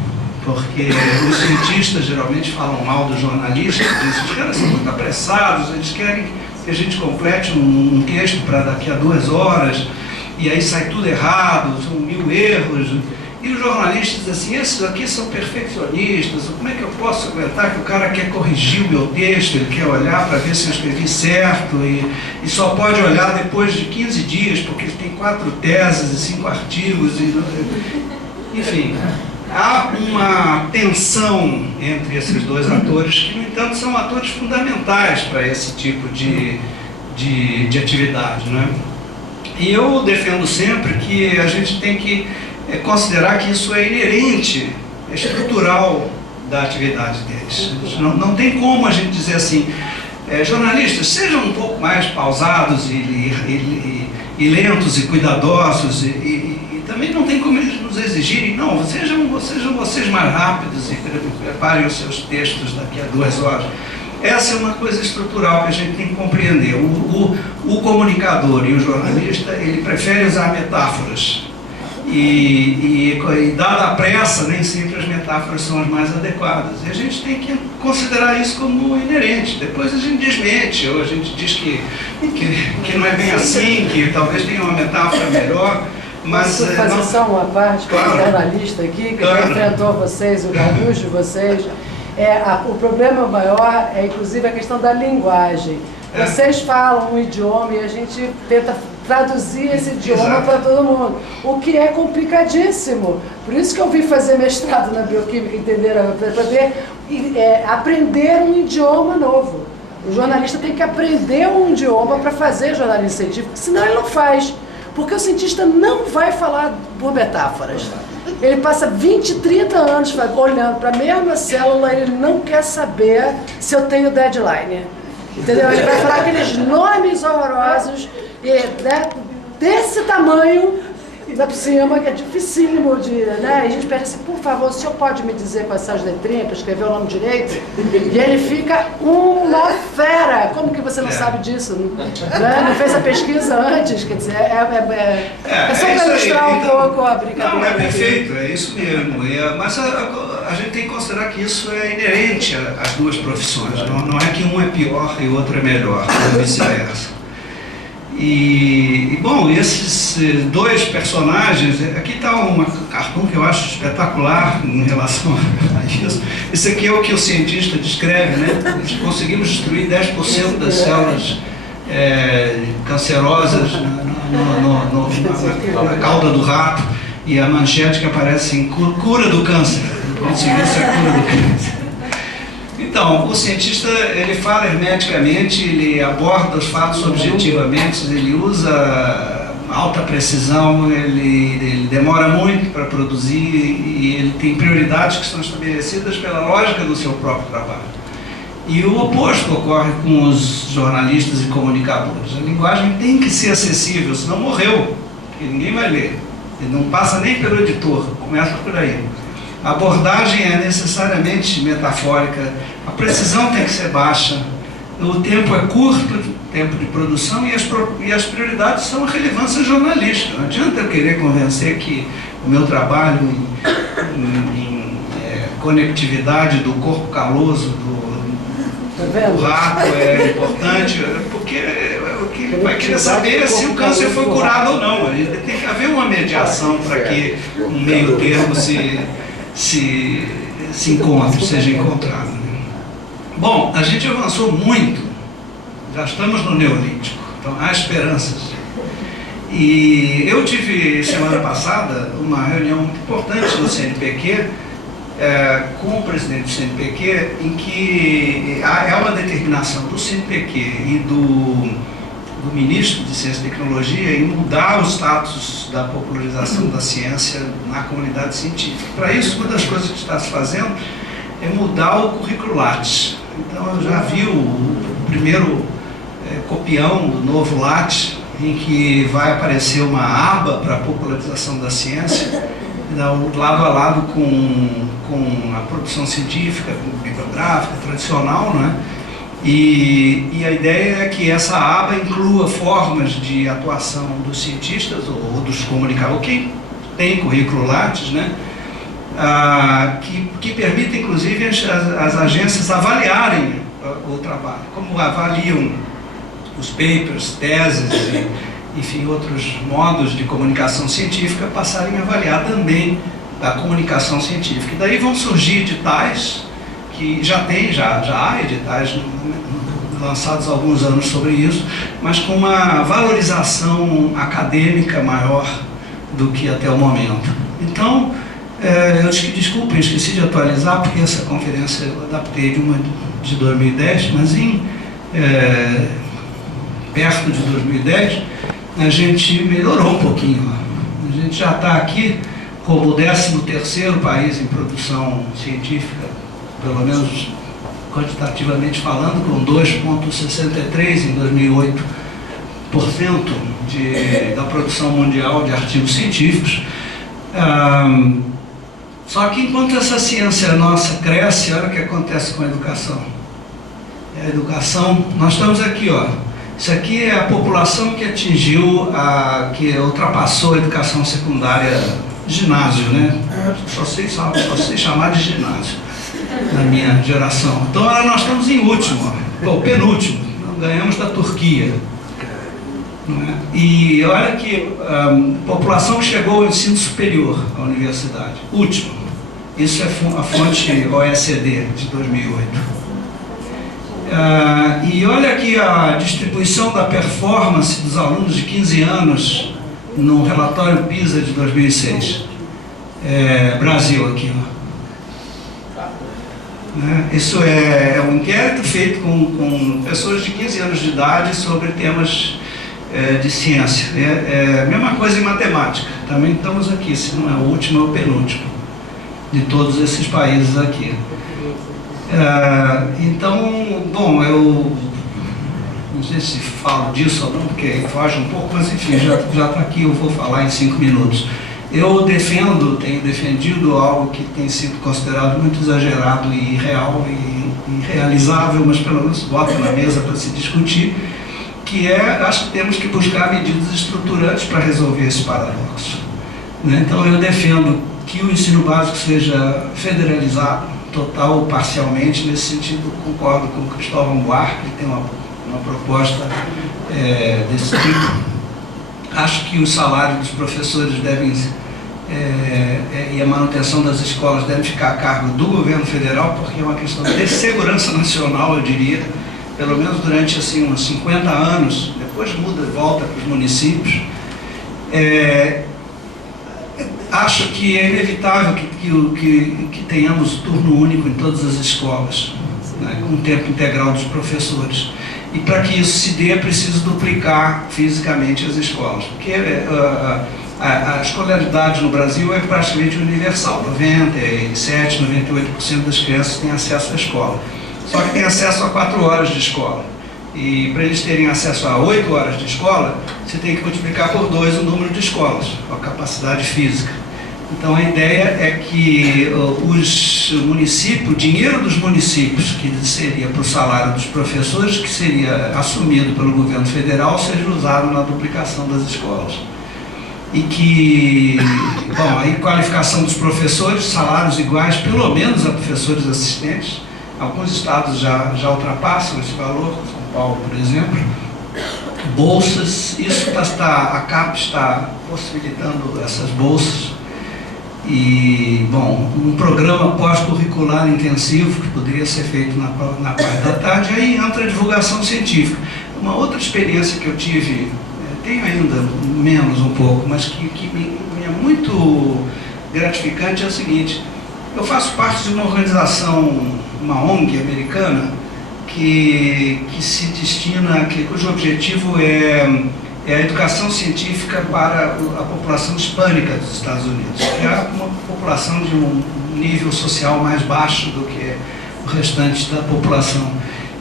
porque os cientistas geralmente falam mal dos jornalistas, dizem, os caras são muito apressados, eles querem que a gente complete um texto para daqui a 2 horas, e aí sai tudo errado, são 1000 erros. E os jornalistas dizem assim, esses aqui são perfeccionistas, como é que eu posso aguentar que o cara quer corrigir o meu texto, ele quer olhar para ver se eu escrevi certo, e só pode olhar depois de 15 dias, porque ele tem 4 teses e 5 artigos, enfim. Há uma tensão entre esses dois atores, que, no entanto, são atores fundamentais para esse tipo de atividade, não é? E eu defendo sempre que a gente tem que considerar que isso é inerente, é estrutural da atividade deles. Não tem como a gente dizer assim, jornalistas, sejam um pouco mais pausados e lentos e cuidadosos, e também não tem como eles nos exigirem, não, sejam vocês mais rápidos e preparem os seus textos daqui a 2 horas. Essa é uma coisa estrutural que a gente tem que compreender. O comunicador e o jornalista, ele prefere usar metáforas. E dada a pressa, nem sempre as metáforas são as mais adequadas. E a gente tem que considerar isso como inerente. Depois a gente desmente, ou a gente diz que não é bem assim, que talvez tenha uma metáfora melhor. Mas posso fazer só uma parte para o jornalista aqui, que já enfrentou vocês, o garbucho de vocês. O problema maior é, inclusive, a questão da linguagem. Vocês falam um idioma e a gente tenta traduzir esse idioma para todo mundo, o que é complicadíssimo. Por isso que eu vim fazer mestrado na bioquímica, entenderam? Para poder aprender um idioma novo. O jornalista tem que aprender um idioma para fazer jornalismo científico, senão ele não faz. Porque o cientista não vai falar por metáforas. Ele passa 20, 30 anos olhando para a mesma célula, ele não quer saber se eu tenho deadline. Entendeu? Ele vai falar aqueles nomes horrorosos, desse tamanho, ainda por cima, que é dificílimo de... né? E a gente pede assim, por favor, o senhor pode me dizer quais são as letrinhas para escrever o nome direito? E ele fica uma fera. Como que você não sabe disso? Né? Não fez a pesquisa antes? Quer dizer, é só para ilustrar um pouco a brincadeira. Não, é perfeito, é isso mesmo. Mas a gente tem que considerar que isso é inerente às duas profissões. Não é que um é pior e o outro é melhor, ou vice-versa. Bom, esses dois personagens, aqui está um cartoon que eu acho espetacular em relação a isso. Isso aqui é o que o cientista descreve, né? Nós conseguimos destruir 10% das células cancerosas na cauda do rato, e a manchete que aparece em cura do câncer. Conseguiu-se a cura do câncer. Então, o cientista, ele fala hermeticamente, ele aborda os fatos objetivamente, ele usa alta precisão, ele demora muito para produzir e ele tem prioridades que são estabelecidas pela lógica do seu próprio trabalho. E o oposto ocorre com os jornalistas e comunicadores. A linguagem tem que ser acessível, senão morreu, porque ninguém vai ler. Ele não passa nem pelo editor, começa por aí. A abordagem é necessariamente metafórica, a precisão tem que ser baixa, o tempo é curto, o tempo de produção, e as prioridades são a relevância jornalística. Não adianta eu querer convencer que o meu trabalho em conectividade do corpo caloso do rato é importante, porque o que vai querer saber é se o câncer foi curado ou não. Tem que haver uma mediação para que um meio termo se encontre, seja encontrado. Bom, a gente avançou muito, já estamos no Neolítico, então há esperanças. E eu tive semana passada uma reunião muito importante no CNPq, com o presidente do CNPq, em que é uma determinação do CNPq e do ministro de Ciência e Tecnologia em mudar o status da popularização da ciência na comunidade científica. Para isso, uma das coisas que está se fazendo é mudar o currículo Lattes. Então, eu já vi o primeiro copião do novo Lattes, em que vai aparecer uma aba para a popularização da ciência, lado a lado com a produção científica, bibliográfica, tradicional, né? E a ideia é que essa aba inclua formas de atuação dos cientistas ou dos comunicadores, quem tem currículo Lattes, né? Que permita, inclusive, as agências avaliarem o trabalho, como avaliam os papers, teses, enfim, outros modos de comunicação científica, passarem a avaliar também a comunicação científica. E daí vão surgir editais, que já há editais lançados há alguns anos sobre isso, mas com uma valorização acadêmica maior do que até o momento. Então, desculpem, esqueci de atualizar, porque essa conferência eu adaptei de uma de 2010, mas perto de 2010, a gente melhorou um pouquinho. A gente já está aqui como o 13º país em produção científica, pelo menos quantitativamente falando, com 2,63 em 2008% da produção mundial de artigos científicos. Só que enquanto essa ciência nossa cresce, olha o que acontece com a educação. A educação, nós estamos aqui, ó. Isso aqui é a população que que ultrapassou a educação secundária, ginásio, né? Só sei chamar de ginásio na minha geração. Então nós estamos em último, penúltimo, ganhamos da Turquia. Né? E olha que população que chegou ao ensino superior, à universidade, último. Isso é a fonte OECD de 2008. E olha aqui a distribuição da performance dos alunos de 15 anos no relatório PISA de 2006. Brasil aqui, ó. Isso é um inquérito feito com pessoas de 15 anos de idade sobre temas de ciência. A mesma coisa em matemática. Também estamos aqui, se não é o último, é o penúltimo de todos esses países aqui. Então, bom, eu não sei se falo disso ou não, porque foge um pouco, mas enfim, já está aqui, eu vou falar em 5 minutos. Eu tenho defendido algo que tem sido considerado muito exagerado e irreal e irrealizável, mas pelo menos bota na mesa para se discutir, que acho que temos que buscar medidas estruturantes para resolver esse paradoxo. Né? Então eu defendo que o ensino básico seja federalizado, total ou parcialmente. Nesse sentido, concordo com o Cristóvão Buarque, que tem uma uma proposta desse tipo. Acho que o salário dos professores devem e a manutenção das escolas deve ficar a cargo do governo federal, porque é uma questão de segurança nacional, eu diria, pelo menos durante assim, uns 50 anos, depois muda e volta para os municípios. Acho que é inevitável que tenhamos turno único em todas as escolas, né, com tempo integral dos professores. E para que isso se dê, é preciso duplicar fisicamente as escolas, porque a escolaridade no Brasil é praticamente universal. 97, 98% das crianças têm acesso à escola. Só que tem acesso a 4 horas de escola. E para eles terem acesso a 8 horas de escola, você tem que multiplicar por 2 o número de escolas, a capacidade física. Então a ideia é que os municípios, o dinheiro dos municípios, que seria para o salário dos professores, que seria assumido pelo governo federal, seja usado na duplicação das escolas. E que, bom, a qualificação dos professores, salários iguais, pelo menos a professores assistentes. Alguns estados já ultrapassam esse valor, São Paulo, por exemplo. Bolsas, a CAP está possibilitando essas bolsas. E, bom, um programa pós-curricular intensivo, que poderia ser feito na parte da tarde, aí entra a divulgação científica. Uma outra experiência que eu tive, tenho ainda menos um pouco, mas que me é muito gratificante, é o seguinte: eu faço parte de uma organização, uma ONG americana, que se destina, cujo objetivo é a educação científica para a população hispânica dos Estados Unidos, que é uma população de um nível social mais baixo do que o restante da população.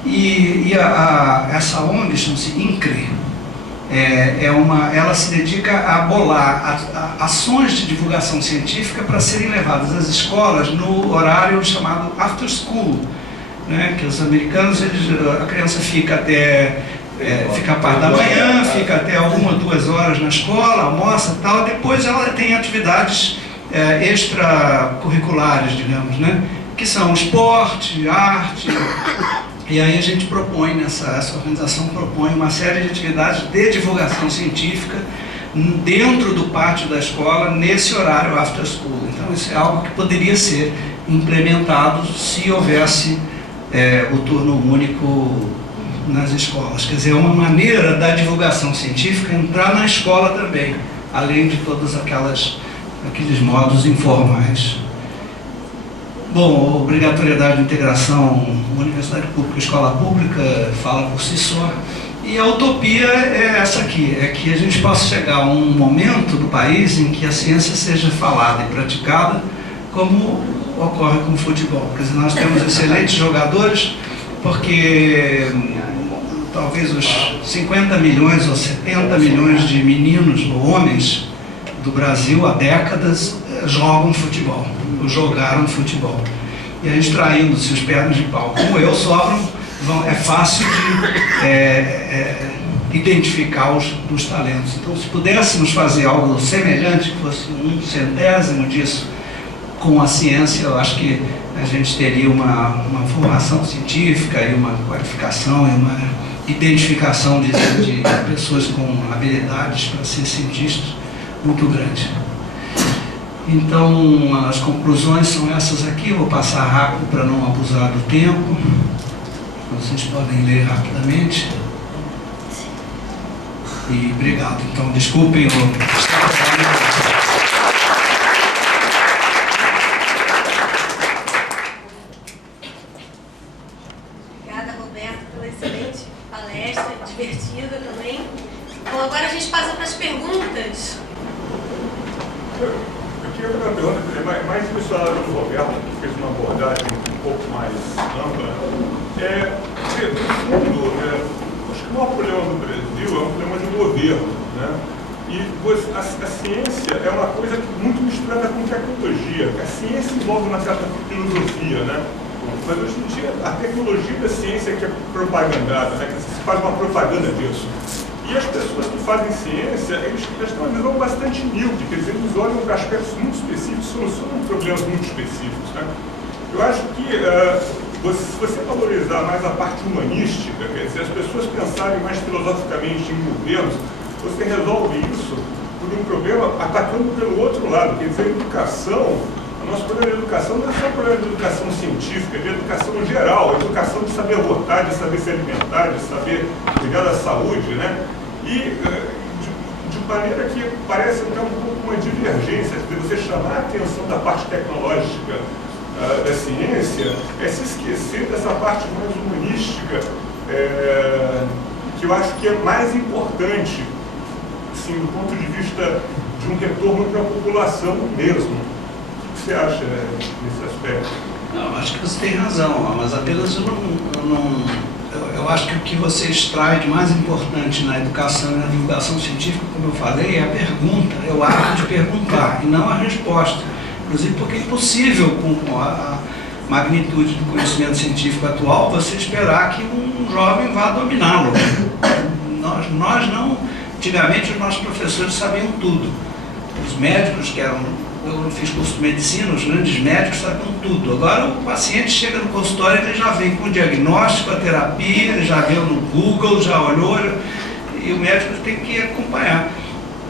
E essa ONG chama-se INCRE. Ela se dedica a bolar ações de divulgação científica para serem levadas às escolas no horário chamado after school, né? Que os americanos, a criança fica a parte da manhã, fica até 1 ou 2 horas na escola, almoça e tal, depois ela tem atividades extracurriculares, digamos, né? Que são esporte, arte. E aí a gente propõe, essa organização propõe uma série de atividades de divulgação científica dentro do pátio da escola, nesse horário after school. Então isso é algo que poderia ser implementado se houvesse o turno único nas escolas. Quer dizer, é uma maneira da divulgação científica entrar na escola também, além de todos aqueles modos informais. Bom, a obrigatoriedade de integração universidade pública e escola pública fala por si só. E a utopia é essa aqui, é que a gente possa chegar a um momento do país em que a ciência seja falada e praticada como ocorre com o futebol. Quer dizer, nós temos excelentes jogadores, porque talvez os 50 milhões ou 70 milhões de meninos ou homens do Brasil há décadas jogam futebol, ou jogaram futebol. E a gente traindo-se os pernas de pau, como eu, sobram, é fácil de identificar os talentos. Então, se pudéssemos fazer algo semelhante, que fosse 1/100º disso com a ciência, eu acho que a gente teria uma formação científica e uma qualificação e uma identificação de pessoas com habilidades para ser cientistas muito grande. Então, as conclusões são essas aqui. Eu vou passar rápido para não abusar do tempo. Vocês podem ler rapidamente. E obrigado. Então, desculpem Obrigada, Roberto, pela excelente palestra, divertida também. Bom, agora a gente passa para as perguntas. Eu queria fazer uma pergunta, mais especial do Roberto, que fez uma abordagem um pouco mais ampla. No fundo, acho que o maior problema do Brasil é um problema de governo, né? E a ciência é uma coisa que muito misturada com tecnologia. A ciência envolve uma certa filosofia, né? Mas hoje em dia a tecnologia da ciência que é propagandada, né? Que se faz uma propaganda disso. E as pessoas que fazem ciência, eles têm uma visão bastante míope, quer dizer, eles olham para aspectos muito específicos, solucionam problemas muito específicos, né? Eu acho que se você valorizar mais a parte humanística, quer dizer, as pessoas pensarem mais filosoficamente em governos, você resolve isso por um problema atacando pelo outro lado. Quer dizer, a educação, o nosso problema de educação não é só um problema de educação científica, é de educação geral, a educação de saber votar, de saber se alimentar, de saber cuidar da saúde, né? E de maneira que parece até um pouco uma divergência, de você chamar a atenção da parte tecnológica da ciência, é se esquecer dessa parte mais humanística, que eu acho que é mais importante, assim, do ponto de vista de um retorno para a população mesmo. O que você acha nesse aspecto? Não, acho que você tem razão, mas apenas eu acho que o que você extrai de mais importante na educação e na divulgação científica, como eu falei, é a pergunta, é o ato de perguntar, e não a resposta. Inclusive porque é impossível, com a magnitude do conhecimento científico atual, você esperar que um jovem vá dominá-lo. Nós não, antigamente os nossos professores sabiam tudo. Os médicos que eram, eu fiz curso de medicina, os grandes médicos sabiam tudo. Agora o paciente chega no consultório, ele já vem com o diagnóstico, a terapia, ele já viu no Google, já olhou, e o médico tem que acompanhar.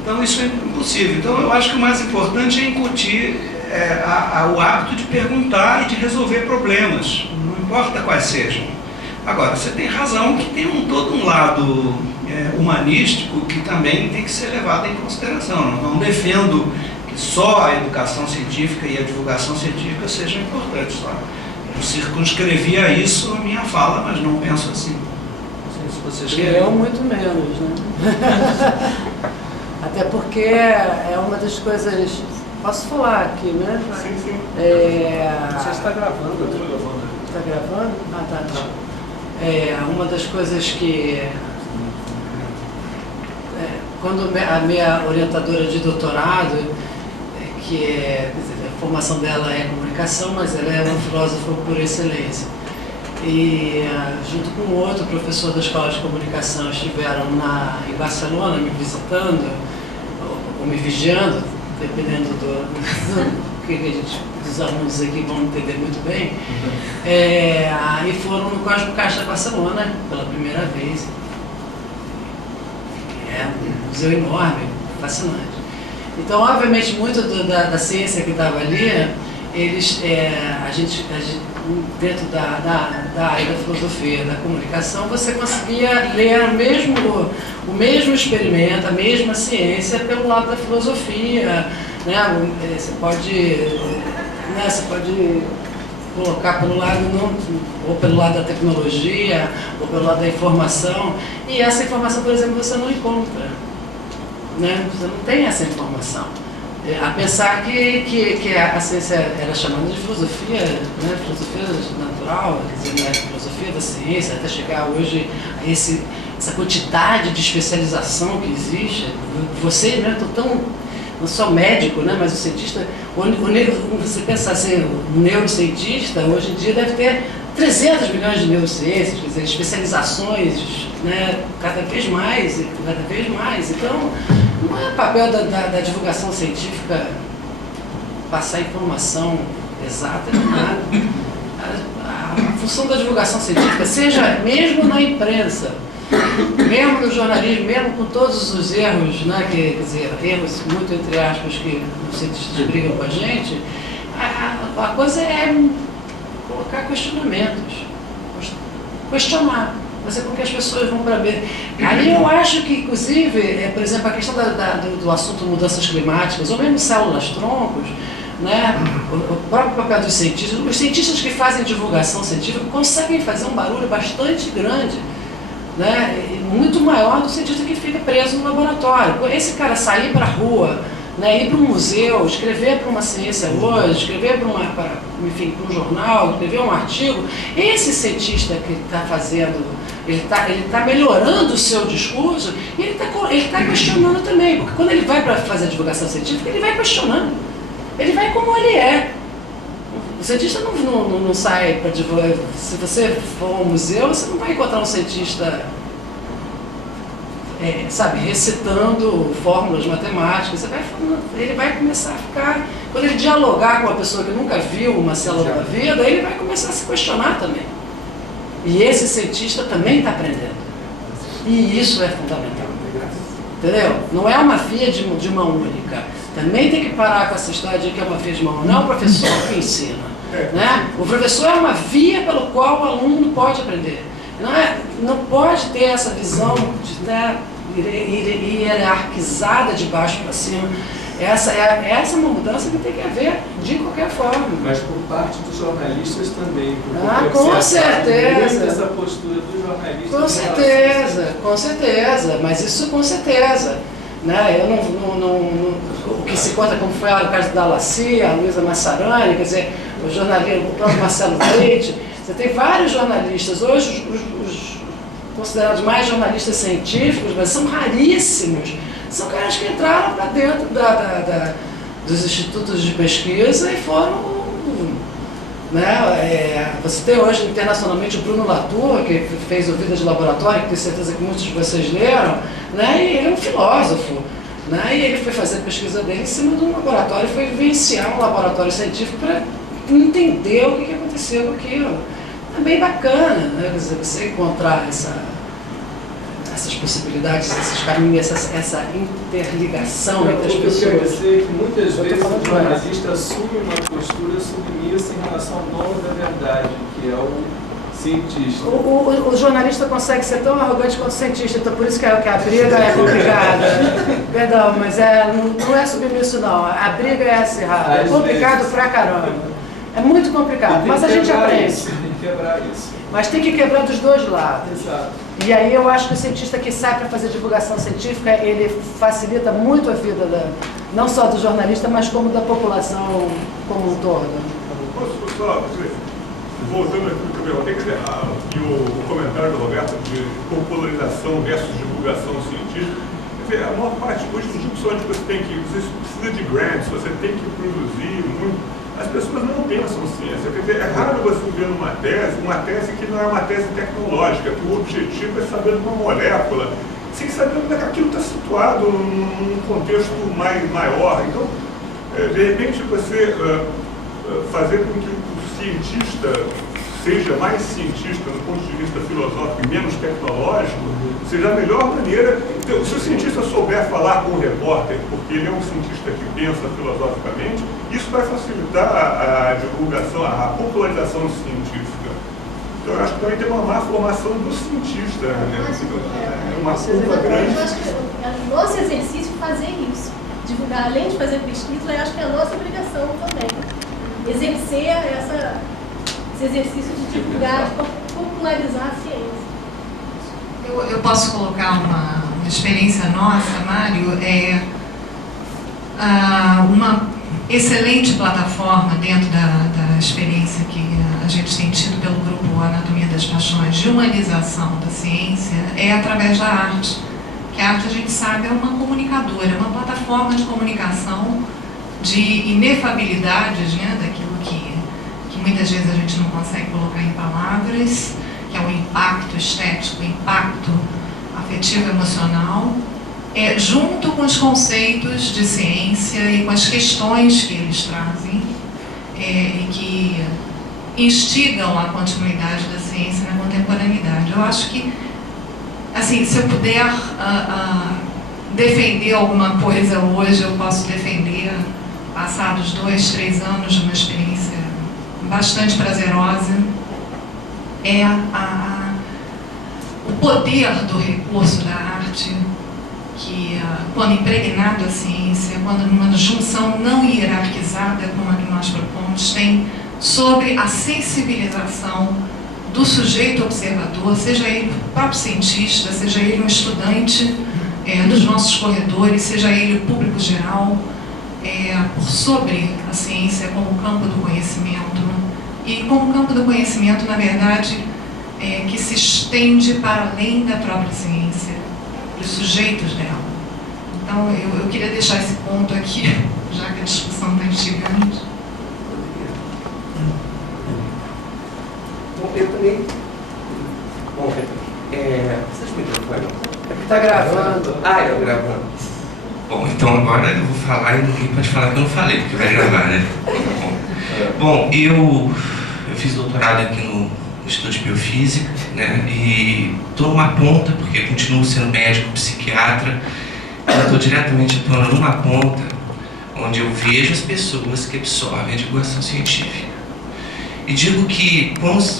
Então isso é impossível. Então eu acho que o mais importante é incutir o hábito de perguntar e de resolver problemas, não importa quais sejam. Agora, você tem razão que tem todo um lado humanístico que também tem que ser levado em consideração. Não defendo que só a educação científica e a divulgação científica sejam importantes. Tá? Eu circunscrevi a isso a minha fala, mas não penso assim. Não sei se vocês querem. Eu muito menos, né? Até porque é uma das coisas... Posso falar aqui, né? Sim, sim. Você está gravando, eu estou gravando. Está gravando? Ah, tá. Desculpa. Uma das coisas que... quando a minha orientadora de doutorado, a formação dela é comunicação, mas ela é uma filósofa por excelência. E junto com outro professor da Escola de Comunicação estiveram em Barcelona me visitando, ou me vigiando, dependendo do que os alunos aqui vão entender muito bem, e foram no Cosmo Caixa Barcelona pela primeira vez. É um museu enorme, fascinante. Então, obviamente, muito da ciência que estava ali, a gente dentro da área da filosofia, da comunicação, você conseguia ler o mesmo experimento, a mesma ciência pelo lado da filosofia, né? Você pode colocar pelo lado ou pelo lado da tecnologia, ou pelo lado da informação, e essa informação, por exemplo, você não encontra, né? Você não tem essa informação. A pensar que a ciência era chamada de filosofia, né? Filosofia natural, quer dizer, né? Filosofia da ciência, até chegar hoje a essa quantidade de especialização que existe. Você, né, não só médico, né, mas o cientista, você pensar assim, o neurocientista, hoje em dia deve ter 300 milhões de neurociências, quer dizer, especializações, né, cada vez mais. Então, não é papel da divulgação científica passar informação exata nem nada. A função da divulgação científica, seja mesmo na imprensa, mesmo no jornalismo, mesmo com todos os erros, né, quer dizer, erros muito entre aspas que os cientistas brigam com a gente, a coisa é colocar questionamentos, questionar, fazer com que as pessoas vão para ver. Aí eu acho que, inclusive, por exemplo, a questão do assunto mudanças climáticas, ou mesmo células-troncos, né, o próprio papel dos cientistas, os cientistas que fazem divulgação científica conseguem fazer um barulho bastante grande, né, muito maior do cientista que fica preso no laboratório. Esse cara sair para a rua, né, ir para um museu, escrever para uma ciência hoje, escrever para um jornal, escrever um artigo, esse cientista que está fazendo, ele tá melhorando o seu discurso e ele está questionando também, porque quando ele vai para fazer a divulgação científica, ele vai questionando, ele vai como ele é. O cientista não sai para divulgar. Se você for ao museu, você não vai encontrar um cientista sabe, recitando fórmulas matemáticas. Ele vai começar a ficar... Quando ele dialogar com uma pessoa que nunca viu uma célula da vida, ele vai começar a se questionar também. E esse cientista também está aprendendo. E isso é fundamental. Entendeu? Não é uma via de mão única. Também tem que parar com essa história de que é uma via de mão única. Não é o professor que ensina. Né? O professor é uma via pelo qual o aluno pode aprender. Não pode ter essa visão hierarquizada de baixo para cima. Essa é uma mudança que tem que haver de qualquer forma. Mas por parte dos jornalistas também. Com certeza. Essa postura dos jornalistas. Com certeza. Mas isso com certeza. Né? O que se conta, como foi o caso da Lacy, a Luísa Massarani, quer dizer, o próprio Marcelo Leite. Você tem vários jornalistas, hoje os considerados mais jornalistas científicos, mas são raríssimos. São caras que entraram para dentro dos institutos de pesquisa e foram... Né? Você tem hoje internacionalmente o Bruno Latour, que fez o Vida de Laboratório, que tenho certeza que muitos de vocês leram, né? E ele é um filósofo. Né? E ele foi fazer a pesquisa dele em cima de um laboratório, foi vivenciar um laboratório científico para entender o que acontecia com aquilo. É bem bacana, né? Quer dizer, você encontrar essas possibilidades, esses caminhos, essa interligação entre as pessoas. Eu quero dizer que muitas vezes o jornalista assume uma postura submissa em relação ao dono da verdade, que é o cientista. O jornalista consegue ser tão arrogante quanto o cientista, então por isso que a briga é complicada. Perdão, mas não é submisso não, a briga é acirrada, é complicado pra caramba. É muito complicado, mas a gente aprende. Tem que quebrar isso. Mas tem que quebrar dos dois lados. Exato. E aí eu acho que o cientista que sai para fazer divulgação científica, ele facilita muito a vida não só do jornalista, mas como da população como um todo. Posso só, voltando aqui no que eu perguntei, e o comentário do Roberto de popularização versus divulgação científica, quer dizer, a maior parte, hoje em dia, principalmente você precisa de grants, você tem que produzir muito. As pessoas não têm essa consciência. Quer dizer, é raro você ver uma tese que não é uma tese tecnológica, que o objetivo é saber de uma molécula, sem saber onde aquilo está situado num contexto maior. Então, de repente, você fazer com que o cientista seja mais cientista do ponto de vista filosófico e menos tecnológico, seja a melhor maneira. Então, se o cientista souber falar com o repórter, porque ele é um cientista que pensa filosoficamente, isso vai facilitar a divulgação, a popularização científica. Então, eu acho que também tem uma má formação do cientista. Né? É uma culpa grande. Eu acho que é o nosso exercício fazer isso. Divulgar, além de fazer pesquisa, eu acho que é a nossa obrigação também. Exercer esse exercício de divulgar, de popularizar a ciência. Eu posso colocar uma experiência nossa, Mário, uma excelente plataforma dentro da experiência que a gente tem tido pelo grupo Anatomia das Paixões de humanização da ciência é através da arte. Que a arte, a gente sabe, é uma comunicadora, é uma plataforma de comunicação de inefabilidades, né, daquilo que muitas vezes a gente não consegue colocar em palavras, que é o impacto estético, o impacto afetivo emocional, junto com os conceitos de ciência e com as questões que eles trazem e que instigam a continuidade da ciência na contemporaneidade. Eu acho que, assim, se eu puder defender alguma coisa hoje, eu posso defender, passados 2, 3 anos de uma experiência bastante prazerosa, o poder do recurso da arte, que quando impregnado a ciência, quando numa junção não hierarquizada como a que nós propomos, tem sobre a sensibilização do sujeito observador, seja ele o próprio cientista, seja ele um estudante dos nossos corredores, seja ele o público geral, por sobre a ciência como campo do conhecimento, e como campo do conhecimento, na verdade, que se estende para além da própria ciência, dos sujeitos dela. Então, eu queria deixar esse ponto aqui, já que a discussão está instigante. Bom, eu também... Bom, vocês me microfone? Está gravando. Ah, eu gravando. Bom, então agora eu vou falar e ninguém pode falar que eu não falei, porque vai gravar, né? Bom, eu fiz doutorado aqui no Instituto de Biofísica, né? E estou numa ponta, porque continuo sendo médico, psiquiatra, eu estou diretamente atuando numa ponta onde eu vejo as pessoas que absorvem a divulgação científica. E digo que,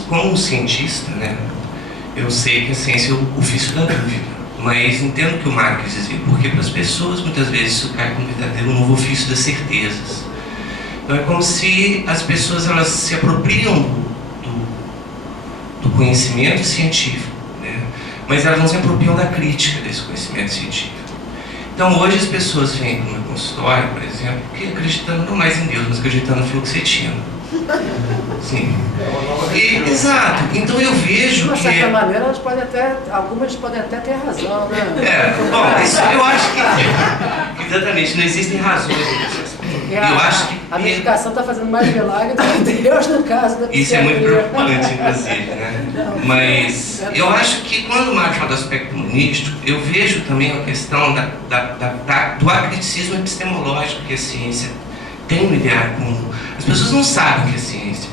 como cientista, né, eu sei que a ciência é o ofício da dúvida, mas entendo o que o Mário quis dizer, porque para as pessoas, muitas vezes, isso cai como verdadeiro novo ofício das certezas. Então é como se as pessoas elas se apropriam do conhecimento científico, né, mas elas não se apropriam da crítica desse conhecimento científico. Então hoje as pessoas vêm para o meu consultório, por exemplo, que acreditando não mais em Deus, mas acreditando no fluoxetina. Sim. Exato. Então eu vejo de uma certa maneira, algumas podem até ter razão, né? Bom, isso eu acho que exatamente, não existem razões. Eu acho que a medicação está fazendo mais milagre do que Deus no caso da psiquiatria. Isso é muito preocupante, inclusive, né? Mas eu acho que quando o Mário fala do aspecto humanístico, eu vejo também a questão do acriticismo epistemológico que a ciência tem um ideário comum. As pessoas não sabem o que é ciência.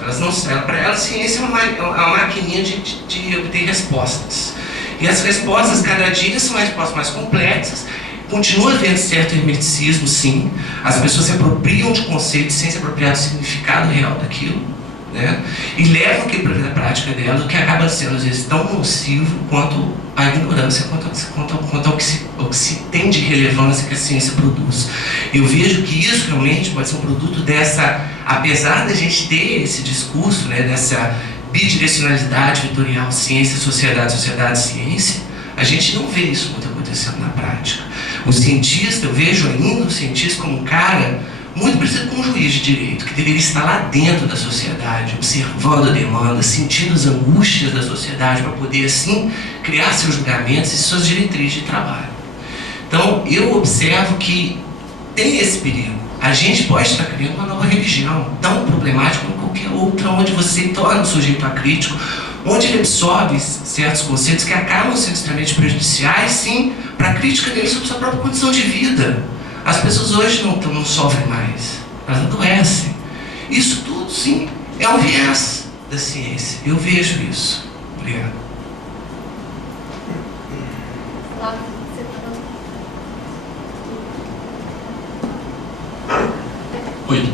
Para elas, ciência é uma maquininha de obter respostas. E as respostas, cada dia, são respostas mais complexas. Continua havendo certo hermeticismo, sim. As pessoas se apropriam de conceitos sem se apropriar do significado real daquilo, né? E levam aquilo para a vida prática dela, o que acaba sendo, às vezes, tão nocivo quanto a ignorância, quanto ao que se tem de relevância que a ciência produz. Eu vejo que isso realmente pode ser um produto dessa, apesar da gente ter esse discurso, né, dessa bidirecionalidade vetorial, ciência, sociedade, ciência, a gente não vê isso muito acontecendo na prática. O cientista, eu vejo ainda o cientista como um cara muito parecido com um juiz de direito, que deveria estar lá dentro da sociedade, observando a demanda, sentindo as angústias da sociedade, para poder, assim, criar seus julgamentos e suas diretrizes de trabalho. Então, eu observo que tem esse perigo. A gente pode estar criando uma nova religião, tão problemática como qualquer outra, onde você torna o sujeito acrítico, onde ele absorve certos conceitos que acabam sendo extremamente prejudiciais, sim, para a crítica dele sobre sua própria condição de vida. As pessoas hoje não sofrem mais, elas adoecem. Isso tudo, sim, é um viés da ciência. Eu vejo isso. Obrigado. Oi.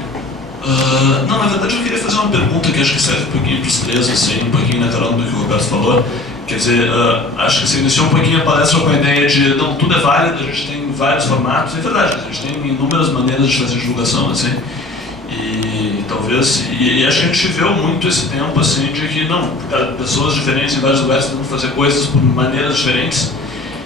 Não, na verdade eu queria fazer uma pergunta que acho que serve um pouquinho para os três, assim, um pouquinho na carona do que o Roberto falou. Quer dizer, acho que você iniciou um pouquinho a palestra com a ideia de, não, tudo é válido, a gente tem vários formatos, é verdade, a gente tem inúmeras maneiras de fazer divulgação, assim, e talvez, e acho que a gente viveu muito esse tempo, assim, de que, não, pessoas diferentes em vários lugares tentam fazer coisas por maneiras diferentes,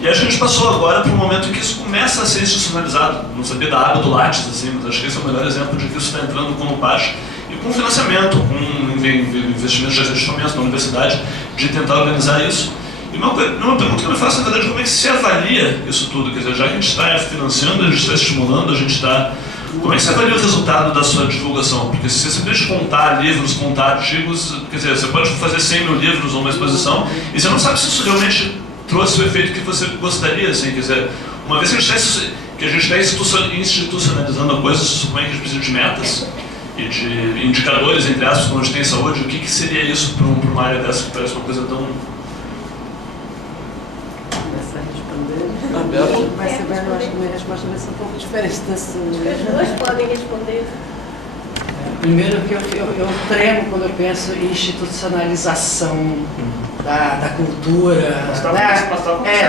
e acho que a gente passou agora para um momento que isso começa a ser institucionalizado. Não sabia da água do Lattes, assim, mas acho que esse é o melhor exemplo de que isso está entrando como parte, e com financiamento, com investimentos de equipamentos na universidade, de tentar organizar isso. E uma pergunta que eu me faço, na verdade, como é que se avalia isso tudo? Quer dizer, já que a gente está financiando, a gente está estimulando, a gente está... Como é que você avalia o resultado da sua divulgação? Porque se você simplesmente contar livros, contar artigos, quer dizer, você pode fazer 100 mil livros ou uma exposição, e você não sabe se isso realmente trouxe o efeito que você gostaria, assim, quer dizer, uma vez que a gente está institucionalizando a coisa, isso supõe que a gente precisa de metas e de indicadores, entre aspas, quando a gente tem saúde, o que seria isso para uma área dessa que parece uma coisa tão... Mas você vai, eu acho que minha resposta vai ser um pouco diferente da sua. As duas podem responder. Primeiro que eu tremo quando eu penso em institucionalização da cultura.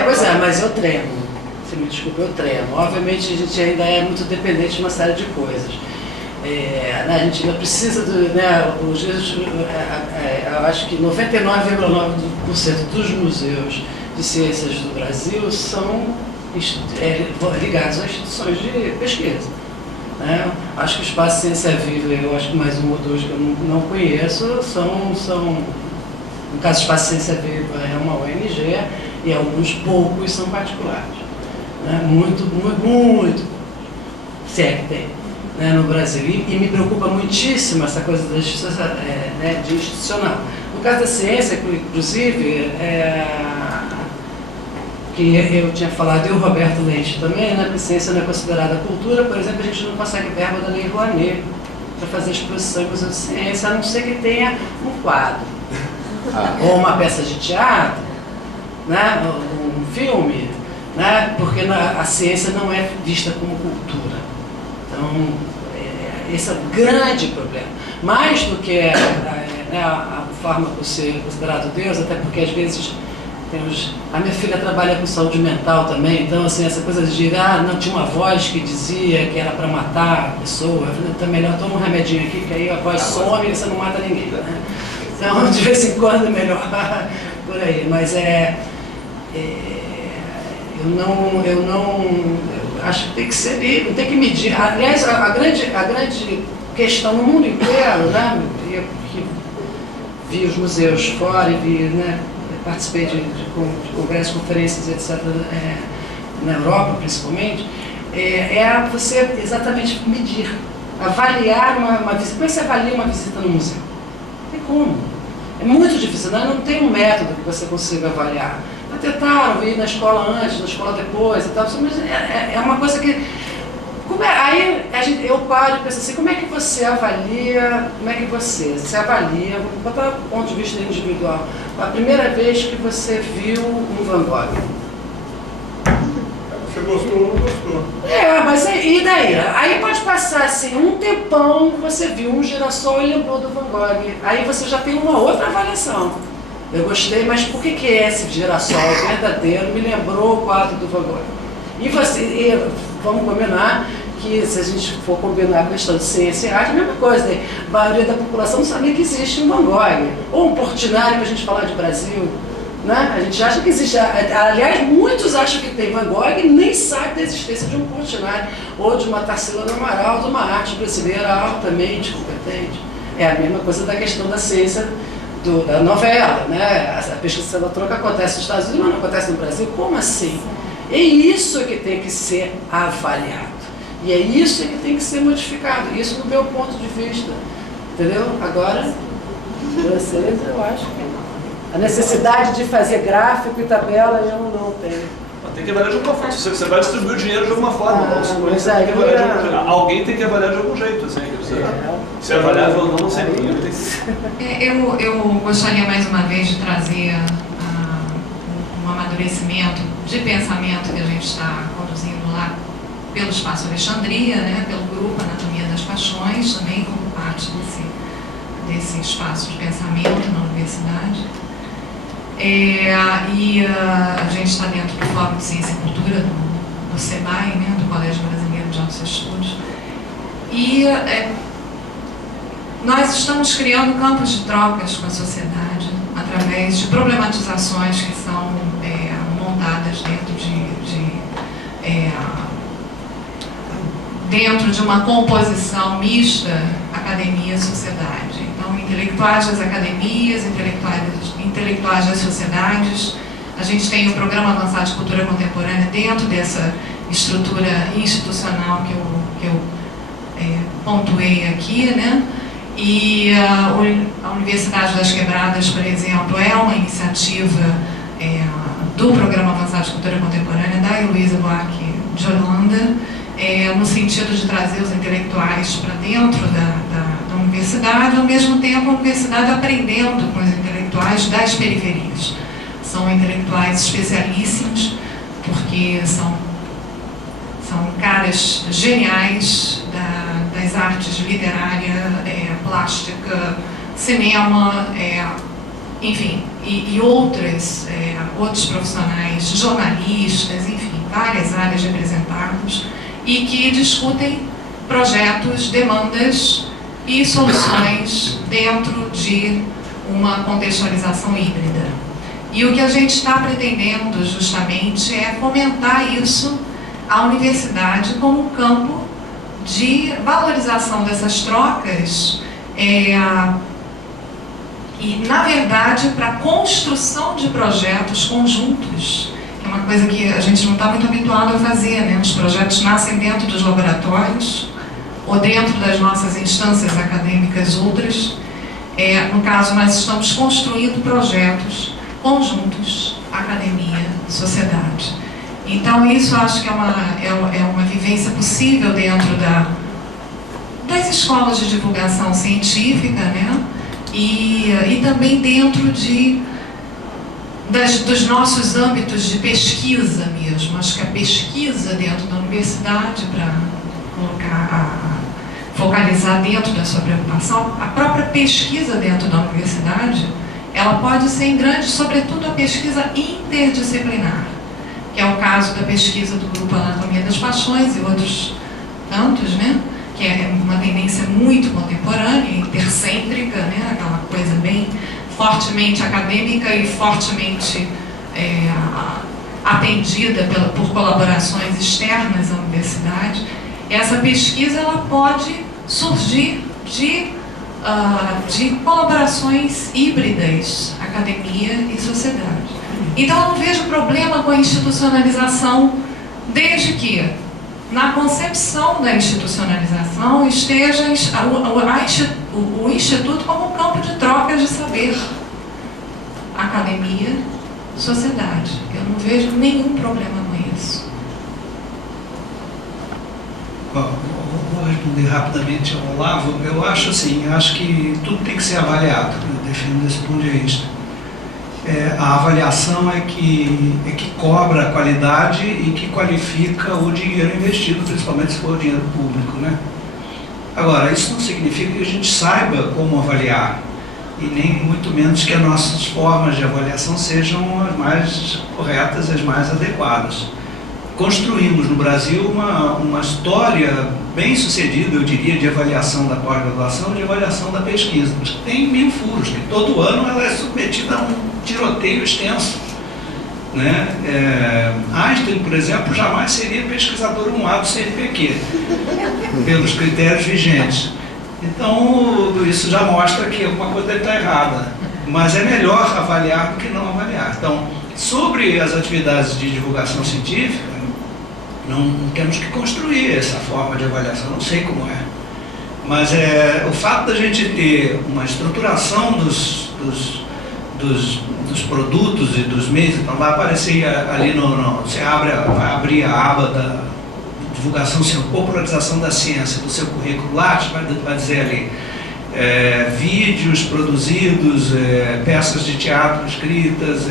Pois é, mas eu tremo. Você me desculpa, eu tremo. Obviamente a gente ainda é muito dependente de uma série de coisas. A gente ainda precisa do... eu acho que 99,9% dos museus de ciências do Brasil são ligados a instituições de pesquisa. Né? Acho que o Espaço Ciência Viva, eu acho que mais um ou dois que eu não conheço, são no caso do Espaço Ciência Viva é uma ONG e alguns poucos são particulares. Né? Muito, se é que tem, né, no Brasil. E me preocupa muitíssimo essa coisa de institucional. No caso da ciência, inclusive, que eu tinha falado, e o Roberto Leite também, né, que ciência não é considerada cultura. Por exemplo, a gente não consegue verba da Lei Rouanet para fazer exposição em museu de ciência, a não ser que tenha um quadro, ou uma peça de teatro, né, um filme, né, porque a ciência não é vista como cultura. Então, esse é o grande problema. Mais do que a fármaco ser considerado Deus, até porque às vezes a minha filha trabalha com saúde mental também, então assim, essa coisa de não tinha uma voz que dizia que era para matar a pessoa, eu falei, então melhor toma um remedinho aqui, que aí a voz some e você não mata ninguém, né? Então de vez em quando é melhor por aí, mas eu acho que tem que ser livre, tem que medir. Aliás, a grande questão no mundo inteiro, né, que vi os museus fora e vi, né, participei de congressos, conferências, etc., na Europa principalmente, é você exatamente medir, avaliar uma visita. Como é que você avalia uma visita no museu? Não tem como. É muito difícil, né? Não tem um método que você consiga avaliar. Tentaram ir na escola antes, na escola depois e tal, mas é uma coisa que... Aí eu paro e penso assim, como é que você avalia, se avalia, vou botar do ponto de vista individual, a primeira vez que você viu um Van Gogh? Você gostou ou não gostou? Mas e daí? Aí pode passar assim, um tempão, você viu um girassol e lembrou do Van Gogh, aí você já tem uma outra avaliação. Eu gostei, mas por que esse girassol verdadeiro me lembrou o quadro do Van Gogh? E vamos combinar que, se a gente for combinar a questão de ciência e arte, é a mesma coisa, né? A maioria da população não sabia que existe um Van Gogh, ou um Portinari, para a gente falar de Brasil, né? A gente acha que existe, aliás, muitos acham que tem Van Gogh e nem sabem da existência de um Portinari, ou de uma Tarsila do Amaral, de uma arte brasileira altamente competente. É a mesma coisa da questão da ciência, da novela, né? A pesquisa da troca acontece nos Estados Unidos, mas não acontece no Brasil. Como assim? É isso que tem que ser avaliado. E é isso que tem que ser modificado. Isso do meu ponto de vista. Entendeu? Agora, vocês, eu acho que a necessidade de fazer gráfico e tabela eu não tenho. Tem que avaliar de alguma forma. Você vai distribuir o dinheiro de alguma forma. Alguém tem que avaliar de algum jeito. Assim, se é avaliável ou não sei. Eu gostaria mais uma vez de trazer um amadurecimento de pensamento que a gente está conduzindo lá pelo Espaço Alexandria, né, pelo grupo Anatomia das Paixões, também como parte desse espaço de pensamento na universidade. A gente está dentro do Fórum de Ciência e Cultura do SEBAI, né, do Colégio Brasileiro de Altos Estudos. Nós estamos criando campos de trocas com a sociedade através de problematizações que são montadas dentro de uma composição mista academia-sociedade. Então, intelectuais das academias, intelectuais das sociedades. A gente tem o Programa Avançado de Cultura Contemporânea dentro dessa estrutura institucional que eu pontuei aqui, né? E a Universidade das Quebradas, por exemplo, é uma iniciativa do Programa Avançado de Cultura Contemporânea da Heloísa Buarque de Holanda, no sentido de trazer os intelectuais para dentro da universidade, ao mesmo tempo a universidade aprendendo com os intelectuais das periferias. São intelectuais especialíssimos, porque são caras geniais das artes literária, plástica, cinema, enfim, e outros profissionais, jornalistas, enfim, várias áreas representadas, e que discutem projetos, demandas e soluções dentro de uma contextualização híbrida. E o que a gente está pretendendo justamente é fomentar isso, a universidade como um campo de valorização dessas trocas e, na verdade, para a construção de projetos conjuntos, que é uma coisa que a gente não está muito habituado a fazer, né? Os projetos nascem dentro dos laboratórios ou dentro das nossas instâncias acadêmicas outras. No caso, nós estamos construindo projetos conjuntos, academia, sociedade. Então, isso eu acho que é uma vivência possível dentro das escolas de divulgação científica, né? E também dentro dos nossos âmbitos de pesquisa mesmo. Acho que a pesquisa dentro da universidade, para focalizar dentro da sua preocupação, a própria pesquisa dentro da universidade, ela pode ser em grande, sobretudo a pesquisa interdisciplinar, que é o caso da pesquisa do Grupo Anatomia das Paixões e outros tantos, né? Que é uma tendência muito contemporânea, intercêntrica, né? Aquela coisa bem fortemente acadêmica e fortemente atendida por colaborações externas à universidade. Essa pesquisa ela pode surgir de colaborações híbridas, academia e sociedade. Então eu não vejo problema com a institucionalização, desde que na concepção da institucionalização esteja o Instituto como um campo de trocas de saber, academia, sociedade. Eu não vejo nenhum problema com isso. Vou responder rapidamente ao Olavo. Eu acho assim, que tudo tem que ser avaliado, eu defendo desse ponto de vista. A avaliação é que cobra a qualidade e que qualifica o dinheiro investido, principalmente se for dinheiro público, né? Agora, isso não significa que a gente saiba como avaliar, e nem muito menos que as nossas formas de avaliação sejam as mais corretas, as mais adequadas. Construímos no Brasil uma história bem sucedida, eu diria, de avaliação da pós-graduação e de avaliação da pesquisa, mas tem 1000 furos, que todo ano ela é submetida a um tiroteio extenso, né? Einstein, por exemplo, jamais seria pesquisador 1A do CNPq, pelos critérios vigentes. Então, isso já mostra que alguma coisa está errada, mas é melhor avaliar do que não avaliar. Então, sobre as atividades de divulgação científica, não temos que construir essa forma de avaliação, não sei como é. Mas o fato da gente ter uma estruturação dos produtos e dos meios, então vai aparecer ali você vai abrir a aba da divulgação, popularização da ciência do seu currículo Lattes, vai dizer ali vídeos produzidos, peças de teatro escritas,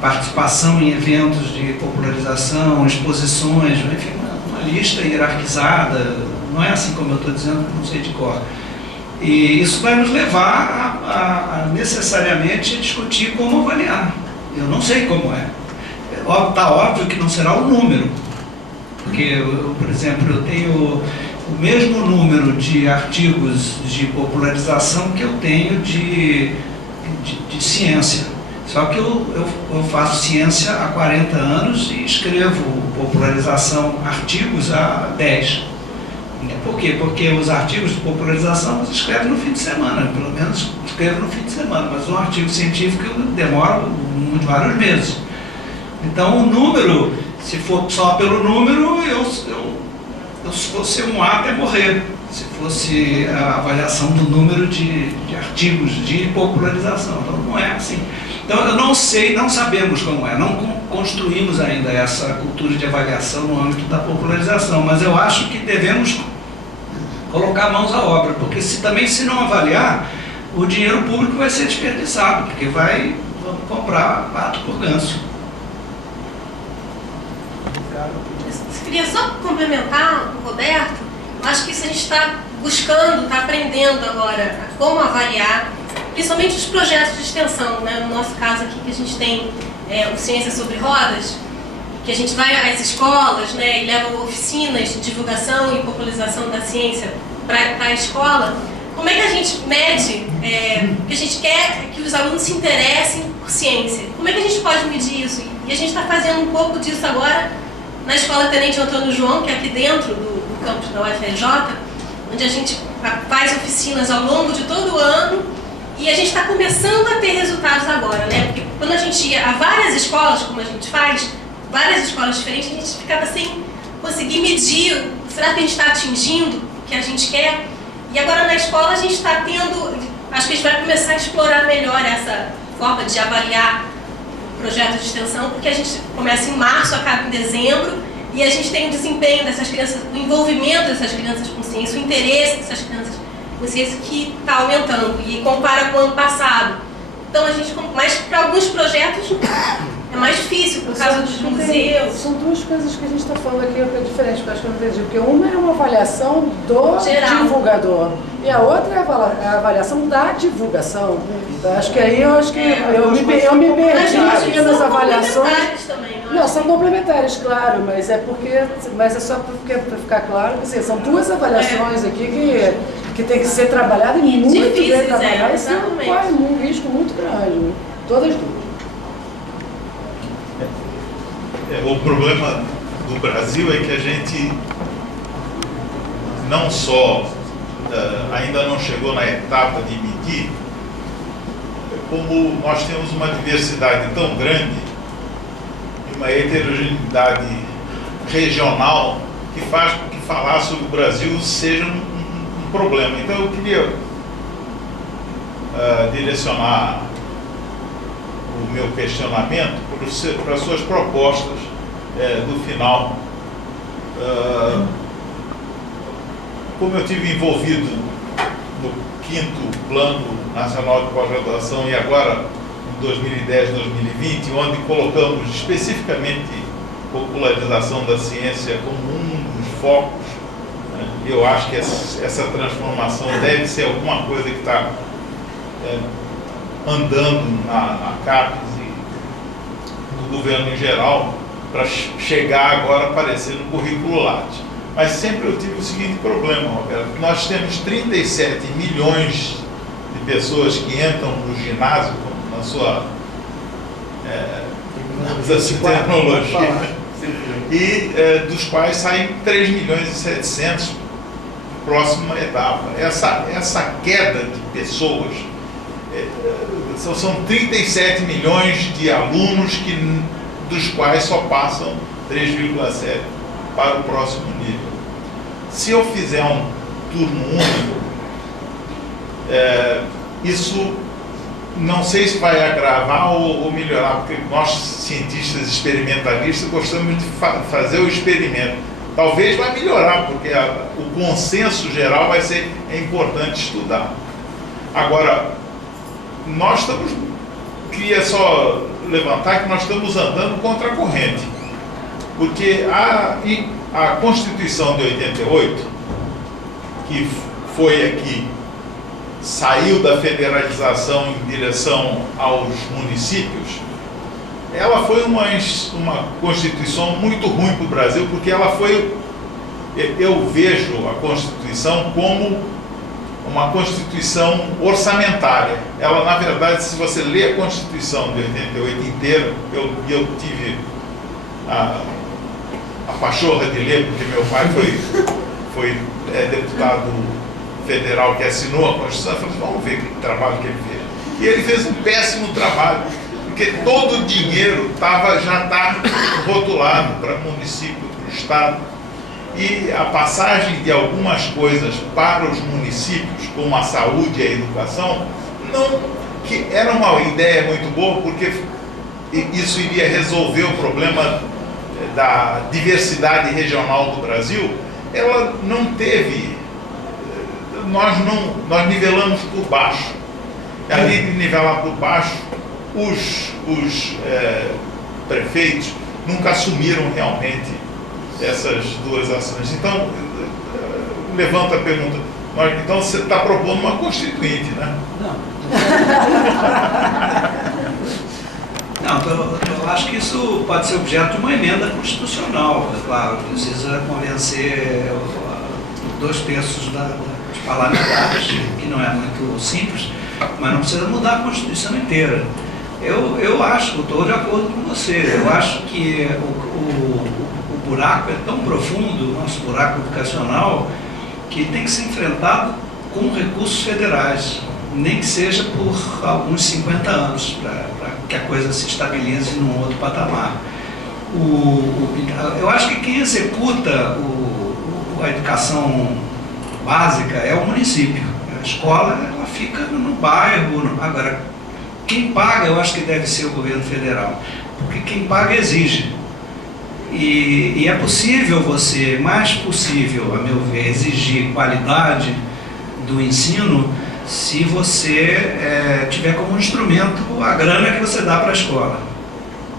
participação em eventos de popularização, exposições, enfim, uma lista hierarquizada, não é assim como eu estou dizendo, não sei de cor. E isso vai nos levar a necessariamente discutir como avaliar. Eu não sei como é. Está óbvio que não será o número, porque, por exemplo, eu tenho o mesmo número de artigos de popularização que eu tenho de ciência. Só que eu faço ciência há 40 anos e escrevo popularização, artigos há 10. Por quê? Porque os artigos de popularização você escreve no fim de semana, pelo menos escrevo no fim de semana, mas um artigo científico demora vários meses. Então o número, se for só pelo número, eu fosse um A até morrer, se fosse a avaliação do número de artigos de popularização. Então não é assim. Então eu não sei, não sabemos como é, não construímos ainda essa cultura de avaliação no âmbito da popularização, mas eu acho que devemos colocar mãos à obra, porque se não avaliar, o dinheiro público vai ser desperdiçado, porque vamos comprar pato por ganso. Eu queria só complementar o Roberto. Acho que isso a gente está buscando, está aprendendo agora como avaliar, principalmente os projetos de extensão, né? No nosso caso aqui, que a gente tem o Ciência sobre Rodas, que a gente vai às escolas, né, e leva oficinas de divulgação e popularização da ciência para a escola. Como é que a gente mede, que a gente quer que os alunos se interessem por ciência? Como é que a gente pode medir isso? E a gente está fazendo um pouco disso agora na Escola Tenente Antônio João, que é aqui dentro do campus da UFRJ, onde a gente faz oficinas ao longo de todo o ano, e a gente está começando a ter resultados agora, né? Porque quando a gente ia a várias escolas, como a gente faz, várias escolas diferentes, a gente ficava sem conseguir medir, será que a gente está atingindo o que a gente quer? E agora na escola a gente está tendo, acho que a gente vai começar a explorar melhor essa forma de avaliar projeto de extensão, porque a gente começa em março, acaba em dezembro, e a gente tem o desempenho dessas crianças, o envolvimento dessas crianças com ciência, o interesse dessas crianças com ciência que está aumentando, e compara com o ano passado. Então a gente, mas para alguns projetos é mais difícil, por causa dos museus. São duas coisas que a gente está falando aqui que é diferente, porque eu acho que eu não entendi. Porque uma é uma avaliação do divulgador e a outra é a avaliação da divulgação. Então, acho que aí eu me perdi aqui nas avaliações. Também, não, são complementares, claro, mas é só para ficar claro que assim, são duas avaliações aqui que tem que ser trabalhada e muito bem trabalhada. Isso corre um risco muito grande, todas duas. O problema do Brasil é que a gente não só ainda não chegou na etapa de medir, como nós temos uma diversidade tão grande e uma heterogeneidade regional que faz com que falar sobre o Brasil seja um problema. Então eu queria direcionar o meu questionamento para as suas propostas do final. Como eu estive envolvido no 5º Plano Nacional de Pós-Graduação e agora em 2010, 2020, onde colocamos especificamente popularização da ciência como um dos focos, eu acho que essa transformação deve ser alguma coisa que está andando na CAPES e do governo em geral, para chegar agora a aparecer no currículo Lattes. Mas sempre eu tive o seguinte problema, Roberto: nós temos 37 milhões de pessoas que entram no ginásio, na sua tecnologia, e dos quais saem 3.700.000 próxima etapa. Essa queda de pessoas, são 37 milhões de alunos dos quais só passam 3,7 para o próximo nível. Se eu fizer um turno único, isso não sei se vai agravar ou melhorar, porque nós, cientistas experimentalistas, gostamos de fazer o experimento. Talvez vai melhorar, porque o consenso geral vai ser importante estudar. Agora, queria só levantar que nós estamos andando contra a corrente, porque a Constituição de 88, que foi aqui, saiu da federalização em direção aos municípios, ela foi uma Constituição muito ruim para o Brasil, porque eu vejo a Constituição como uma Constituição orçamentária. Ela, na verdade, se você lê a Constituição de 88 inteira, eu tive a pachorra de ler, porque meu pai foi deputado federal que assinou a Constituição. Eu falei: vamos ver que trabalho que ele fez. E ele fez um péssimo trabalho, porque todo o dinheiro já está rotulado para município, para o Estado. E a passagem de algumas coisas para os municípios, como a saúde e a educação, que era uma ideia muito boa, porque isso iria resolver o problema da diversidade regional do Brasil. Ela não teve, nós nivelamos por baixo. Ali de nivelar por baixo, os prefeitos nunca assumiram realmente essas duas ações. Então, levanta a pergunta: então você está propondo uma constituinte, né? Não, eu acho que isso pode ser objeto de uma emenda constitucional. Claro, precisa convencer 2/3 dos parlamentares, que não é muito simples, mas não precisa mudar a Constituição inteira. Eu acho, eu estou de acordo com você, eu acho que o buraco é tão profundo, o nosso buraco educacional, que tem que ser enfrentado com recursos federais, nem que seja por alguns 50 anos, para que a coisa se num outro patamar. Eu acho que quem executa a educação básica é o município. A escola, ela fica no bairro. Agora, quem paga eu acho que deve ser o governo federal, porque quem paga exige. E é possível você, mais possível, a meu ver, exigir qualidade do ensino se você tiver como instrumento a grana que você dá para a escola.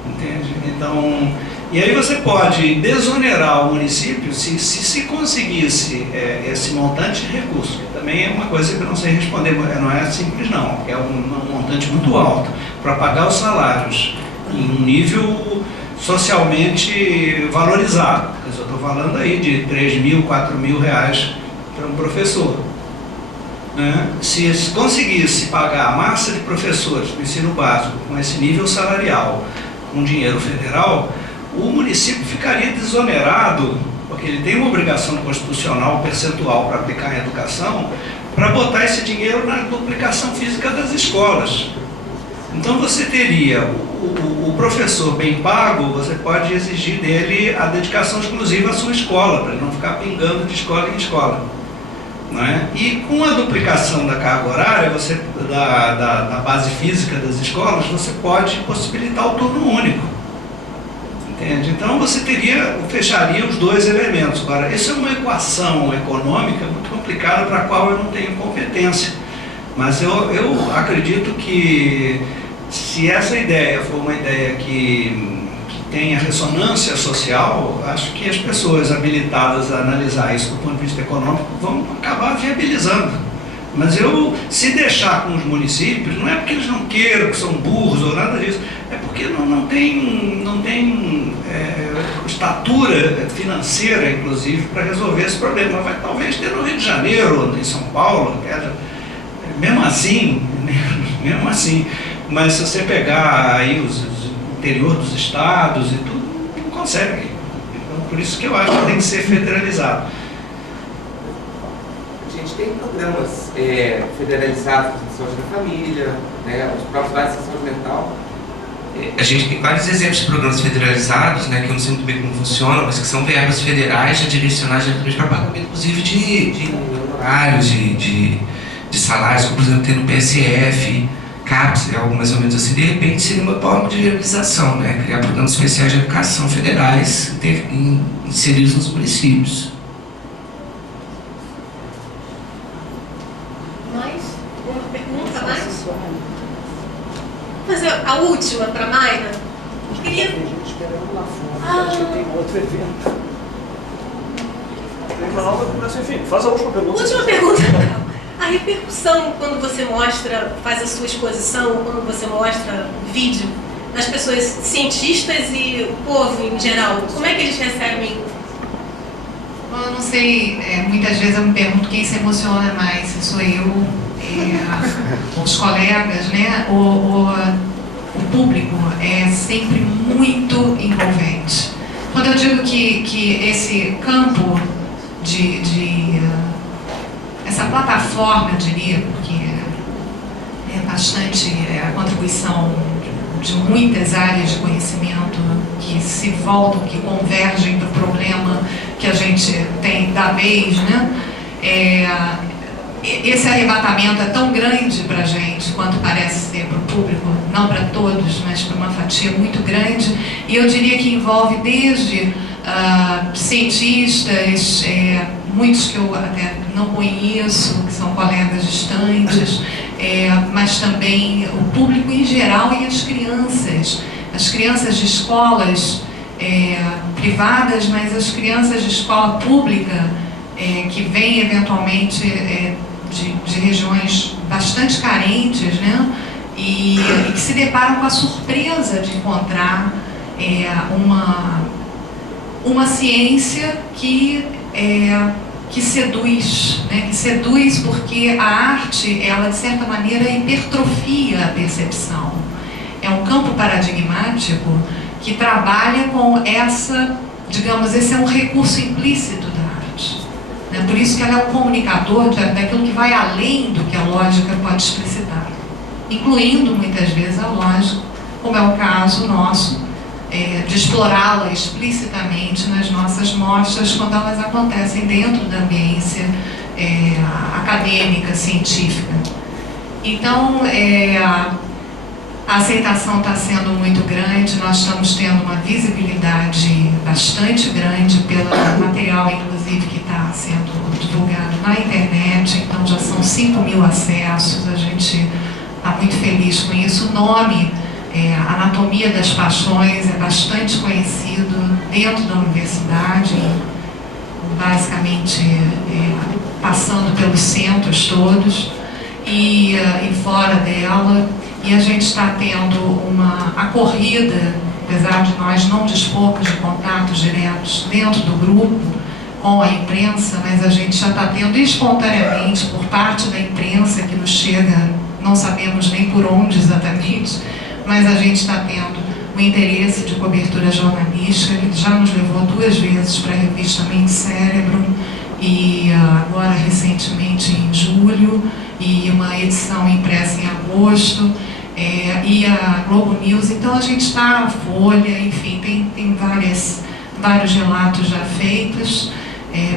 Entende? Então, e aí você pode desonerar o município se conseguisse esse montante de recurso, que também é uma coisa que eu não sei responder, não é simples não, é um montante muito alto para pagar os salários em um nível socialmente valorizado. Eu estou falando aí de 3 mil, 4 mil reais para um professor. Né? Se conseguisse pagar a massa de professores do ensino básico com esse nível salarial, com dinheiro federal, o município ficaria desonerado, porque ele tem uma obrigação constitucional percentual para aplicar em educação, para botar esse dinheiro na duplicação física das escolas. Então você teria o professor bem pago, você pode exigir dele a dedicação exclusiva à sua escola, para ele não ficar pingando de escola em escola. Não é? E com a duplicação da carga horária, da base física das escolas, você pode possibilitar o turno único. Entende? Então você fecharia os dois elementos. Agora, essa é uma equação econômica muito complicada para a qual eu não tenho competência. Mas eu acredito que se essa ideia for uma ideia que tenha ressonância social, acho que as pessoas habilitadas a analisar isso do ponto de vista econômico vão acabar viabilizando. Mas se deixar com os municípios, não é porque eles não queiram, que são burros ou nada disso, é porque não tem estatura financeira, inclusive, para resolver esse problema. Vai talvez ter no Rio de Janeiro, ou em São Paulo, mesmo assim, mas se você pegar aí o interior dos estados e tudo, não consegue. Então, por isso que eu acho que tem que ser federalizado. A gente tem programas federalizados de saúde da família, né, os próprios vários de saúde mental. A gente tem vários exemplos de programas federalizados, né, que eu não sei muito bem como funcionam, mas que são verbas federais já direcionadas para pagamento, inclusive, de honorários, de salários, como por exemplo tem no PSF, CAPES, algo mais ou menos assim. De repente seria uma forma de realização, né, criar programas especiais de educação federais inseridos nos municípios. Uma pergunta mais? Vou fazer a última para a Mayra. Queria... Tem gente esperando lá fora, acho que tem outro evento. Tem uma nova começa, enfim, faz a última pergunta. Última pergunta. A repercussão quando você faz a sua exposição, quando você mostra vídeo das pessoas, cientistas e o povo em geral, como é que eles recebem? Eu não sei, muitas vezes eu me pergunto quem se emociona mais, se sou eu, os colegas, né? O público é sempre muito envolvente. Quando eu digo que esse campo essa plataforma, eu diria, porque é bastante a contribuição de muitas áreas de conhecimento que se voltam, que convergem para o problema que a gente tem da vez, né? Esse arrebatamento é tão grande para a gente quanto parece ser para o público, não para todos, mas para uma fatia muito grande, e eu diria que envolve desde cientistas, muitos que eu até não conheço, que são colegas distantes, mas também o público em geral e as crianças de escolas privadas, mas as crianças de escola pública que vêm eventualmente de regiões bastante carentes, né? E que se deparam com a surpresa de encontrar uma ciência que seduz, né? Que seduz porque a arte, ela de certa maneira hipertrofia a percepção. É um campo paradigmático que trabalha com digamos, esse é um recurso implícito da arte. Né? Por isso que ela é um comunicador daquilo que vai além do que a lógica pode explicitar, incluindo muitas vezes a lógica, como é o caso nosso, de explorá-la explicitamente nas nossas mostras quando elas acontecem dentro da ambiência acadêmica, científica. Então, A aceitação está sendo muito grande, nós estamos tendo uma visibilidade bastante grande pelo material, inclusive, que está sendo divulgado na internet, então já são 5.000 acessos, a gente está muito feliz com isso. O nome, Anatomia das Paixões, é bastante conhecido dentro da universidade, basicamente passando pelos centros todos e fora dela. E a gente está tendo uma acorrida, apesar de nós não dispormos de contatos diretos dentro do grupo com a imprensa, mas a gente já está tendo espontaneamente por parte da imprensa que nos chega, não sabemos nem por onde exatamente, mas a gente está tendo o interesse de cobertura jornalística, que já nos levou 2 vezes para a revista Mente Cérebro, e agora recentemente em julho, e uma edição impressa em agosto, e a Globo News. Então a gente está na Folha, enfim, tem vários relatos já feitos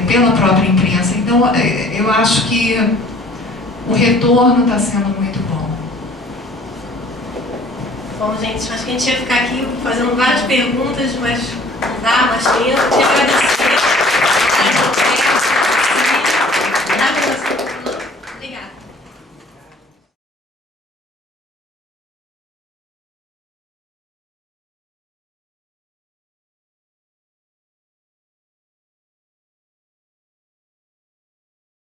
pela própria imprensa. Então eu acho que o retorno está sendo muito bom. Bom, gente, acho que a gente ia ficar aqui fazendo várias perguntas, mas não dá mais tempo. Te agradecer.